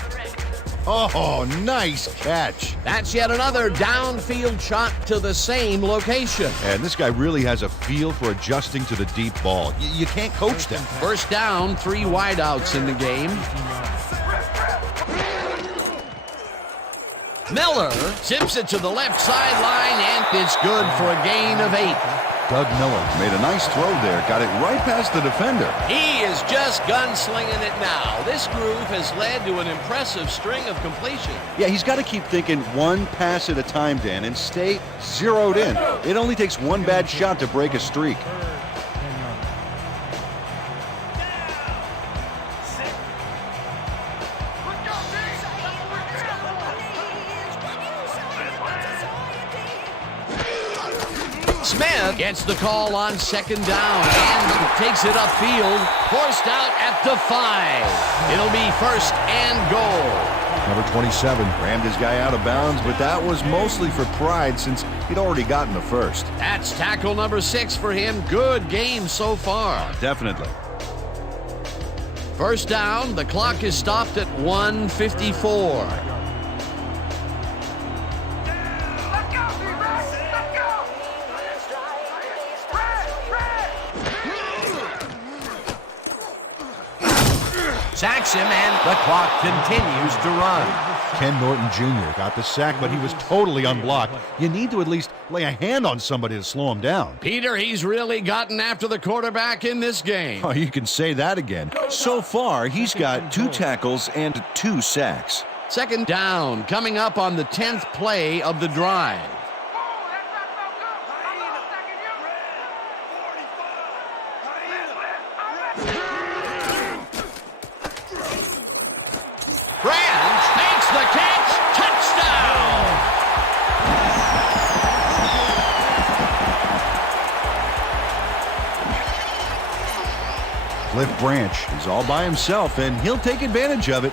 Oh, nice catch. That's yet another downfield shot to the same location. And this guy really has a feel for adjusting to the deep ball. You can't coach that. First down, 3 wideouts in the game. Miller zips it to the left sideline, and it's good for a gain of 8. Doug Miller made a nice throw there, got it right past the defender. He is just gunslinging it now. This groove has led to an impressive string of completions. Yeah, he's got to keep thinking one pass at a time, Dan, and stay zeroed in. It only takes one bad shot to break a streak. 10 yards. Smith gets the call on 2nd down and takes it upfield, forced out at the 5. It'll be 1st and goal. Number 27 rammed his guy out of bounds, but that was mostly for pride since he'd already gotten the first. That's tackle number 6 for him. Good game so far. Definitely. First down, the clock is stopped at 1:54. Let's go, D-Ray! Let's go! Sacks him, and the clock continues to run. Ken Norton Jr. got the sack, but he was totally unblocked. You need to at least lay a hand on somebody to slow him down. Peter, he's really gotten after the quarterback in this game. Oh, you can say that again. So far, he's got 2 tackles and 2 sacks. 2nd down, coming up on the 10th play of the drive. Oh, that's not so good. I'm not attacking you. Branch makes the catch. Touchdown! Cliff Branch is all by himself, and he'll take advantage of it.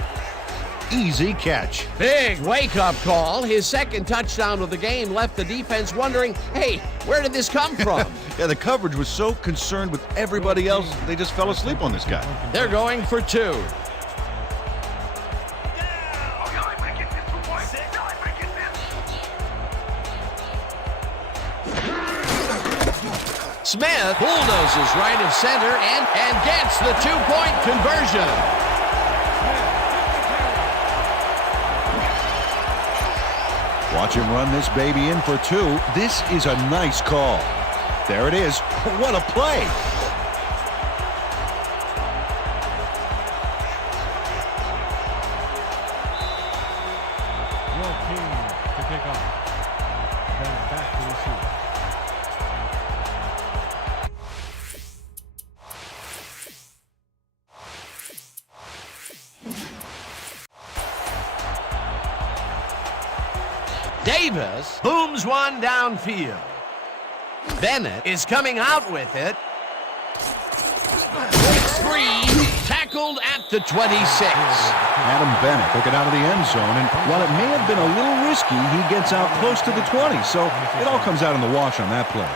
Easy catch. Big wake-up call. His 2nd touchdown of the game left the defense wondering, hey, where did this come from? Yeah, the coverage was so concerned with everybody else, they just fell asleep on this guy. They're going for 2. Oh, y'all ain't gonna get this, boys. Y'all ain't gonna get this. Smith bulldozes right of center and gets the 2-point conversion. Watch him run this baby in for 2. This is a nice call. There it is. What a play. Your team to kick off. Then back to receive. Davis booms one downfield. Bennett is coming out with it. Breaks free, tackled at the 26. Adam Bennett took it out of the end zone, and while it may have been a little risky, he gets out close to the 20, so it all comes out in the wash on that play.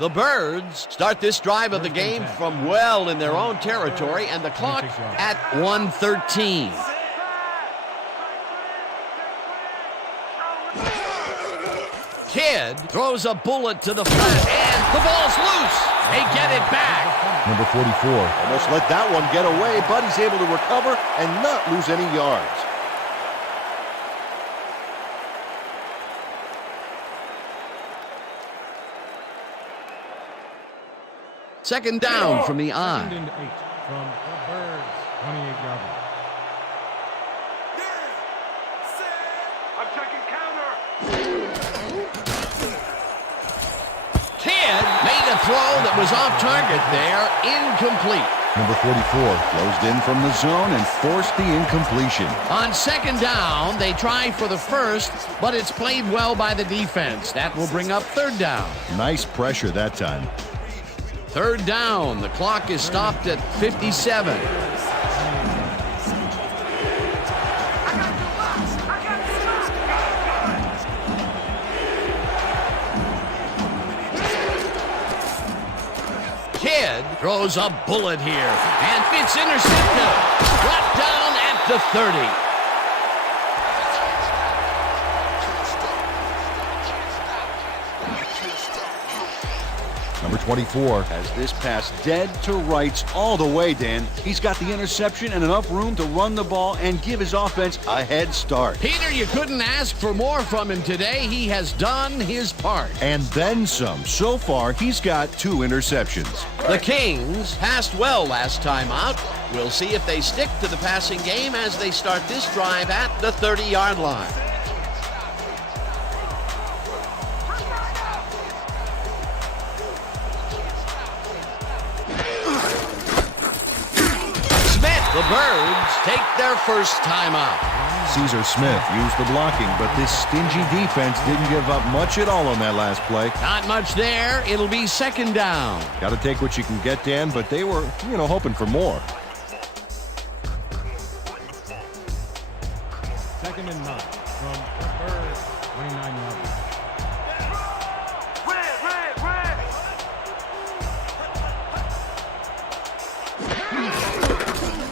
The Birds start this drive of the game from well in their own territory, and the clock at 1:13. Kidd throws a bullet to the flat, and the ball's loose. They get it back. Number 44. Almost let that one get away, but he's able to recover and not lose any yards. Second down from the I. 2nd and 8 from the Birds, 28-yard line. I'm checking counter. Kidd made a throw that was off target there, incomplete. Number 44 closed in from the zone and forced the incompletion. On second down, they try for the first, but it's played well by the defense. That will bring up third down. Nice pressure that time. Third down, the clock is stopped at 57. Kidd throws a bullet here, and it's intercepted. Brought down at the 30. Number 24 has this pass dead to rights all the way, Dan. He's got the interception and enough room to run the ball and give his offense a head start. Peter, you couldn't ask for more from him today. He has done his part. And then some. So far, he's got 2 interceptions. The Kings passed well last time out. We'll see if they stick to the passing game as they start this drive at the 30-yard line. The Birds take their first timeout. Caesar Smith used the blocking, but this stingy defense didn't give up much at all on that last play. Not much there. It'll be second down. Got to take what you can get, Dan, but they were, hoping for more. 2nd and 9 from the Birds, 29-yard line.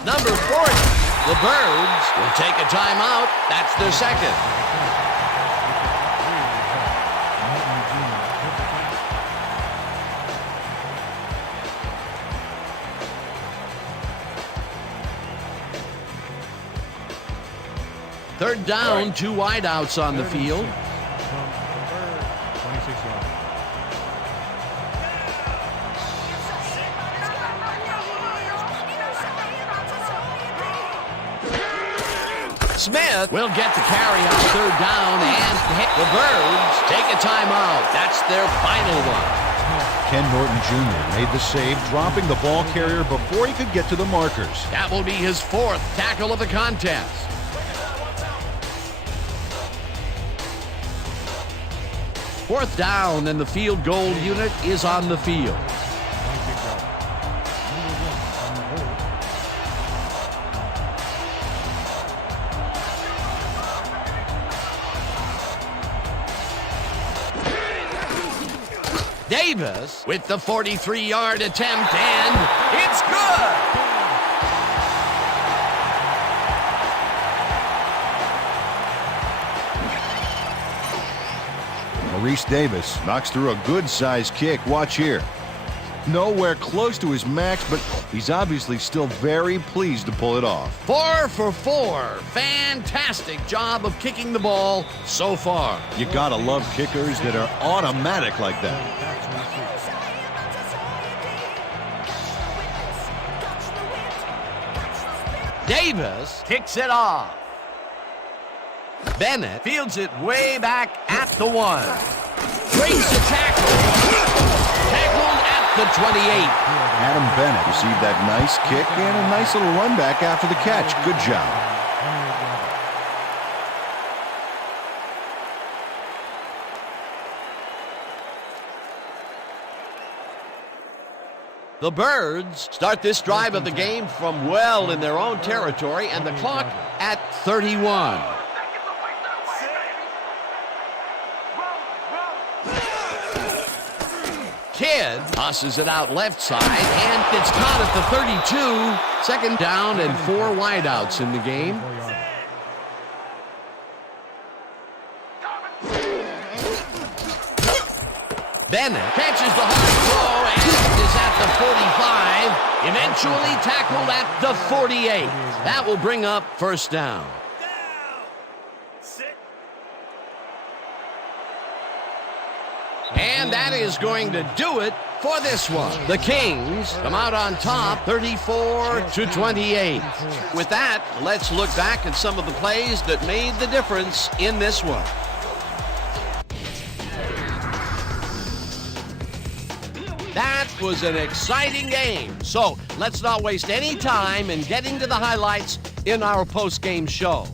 Number 40, the Birds will take a timeout. That's their second. Third down, 2 wideouts on the field. From the Birds, 26 yards. Smith will get the carry on third down, and the Birds take a timeout. That's their final one. Ken Norton Jr. made the save, dropping the ball carrier before he could get to the markers. That will be his 4th tackle of the contest. Fourth down, and the field goal unit is on the field. 26 yards. Number 1 on the hold. Davis with the 43-yard attempt, and it's good! Maurice Davis knocks through a good-sized kick. Watch here. Nowhere close to his max, but he's obviously still very pleased to pull it off. 4 for 4. Fantastic job of kicking the ball so far. You gotta love kickers that are automatic like that. Davis kicks it off. Bennett fields it way back at the 1. Breaks the tackle. Tackled at the 28. Adam Bennett received that nice kick and a nice little run back after the catch. Good job. The Birds start this drive of the game from well in their own territory, and the clock at 31. Kidd tosses it out left side, and it's caught at the 32. Second down and 4 wideouts in the game. Bennett catches the hard throw and is at the 45, eventually tackled at the 48. That will bring up first down. And that is going to do it for this one. The Kings come out on top 34-28. With that, let's look back at some of the plays that made the difference in this one. That was an exciting game. So let's not waste any time in getting to the highlights in our post-game show.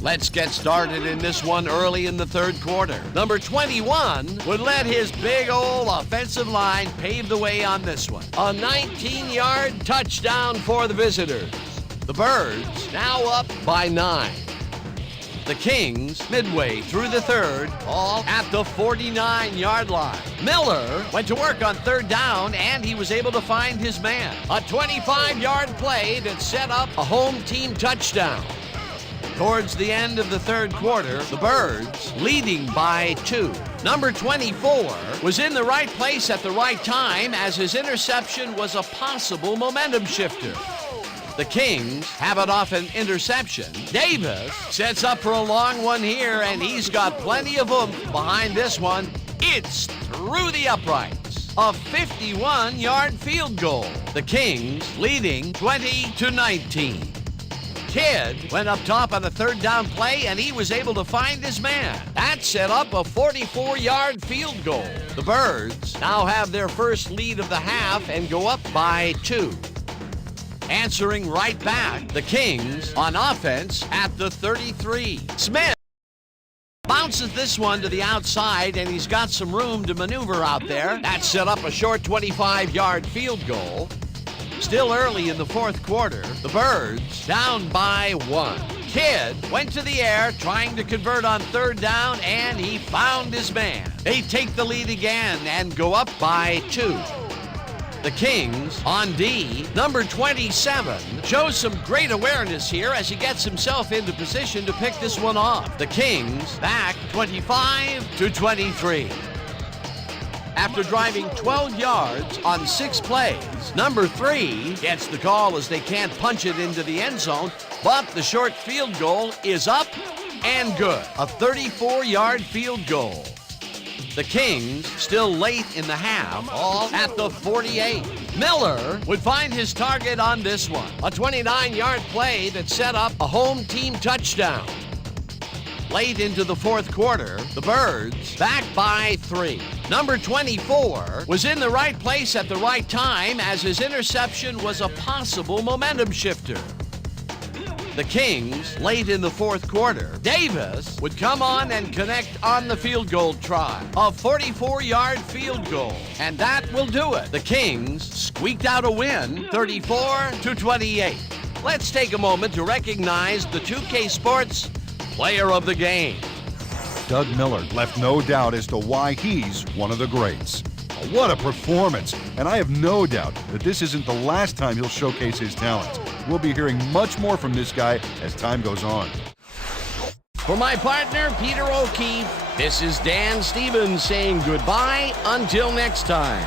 Let's get started in this one early in the third quarter. Number 21 would let his big old offensive line pave the way on this one. A 19-yard touchdown for the visitors. The Birds now up by 9. The Kings, midway through the third, all at the 49-yard line. Miller went to work on third down, and he was able to find his man. A 25-yard play that set up a home team touchdown. Towards the end of the third quarter, the Birds leading by 2. Number 24 was in the right place at the right time as his interception was a possible momentum shifter. The Kings have it off an interception. Davis sets up for a long one here, and he's got plenty of oomph behind this one. It's through the uprights. A 51-yard field goal. The Kings leading 20-19. Kidd went up top on the third down play, and he was able to find his man. That set up a 44-yard field goal. The Birds now have their first lead of the half and go up by 2. Answering right back, the Kings on offense at the 33. Smith bounces this one to the outside, and he's got some room to maneuver out there. That set up a short 25-yard field goal. Still early in the fourth quarter, the Birds down by 1. Kidd went to the air trying to convert on third down, and he found his man. They take the lead again and go up by 2. The Kings on D, number 27, shows some great awareness here as he gets himself into position to pick this one off. The Kings back 25-23. After driving 12 yards on 6 plays, number 3 gets the call as they can't punch it into the end zone, but the short field goal is up and good. A 34-yard field goal. The Kings still late in the half, all at the 48. Miller would find his target on this one. A 29-yard play that set up a home team touchdown. Late into the fourth quarter, the Birds back by 3. Number 24 was in the right place at the right time as his interception was a possible momentum shifter. The Kings, late in the fourth quarter, Davis would come on and connect on the field goal try. A 44-yard field goal, and that will do it. The Kings squeaked out a win, 34-28. Let's take a moment to recognize the 2K Sports Player of the Game. Doug Miller left no doubt as to why he's one of the greats. What a performance! And I have no doubt that this isn't the last time he'll showcase his talents. We'll be hearing much more from this guy as time goes on. For my partner, Peter O'Keefe, this is Dan Stevens saying goodbye until next time.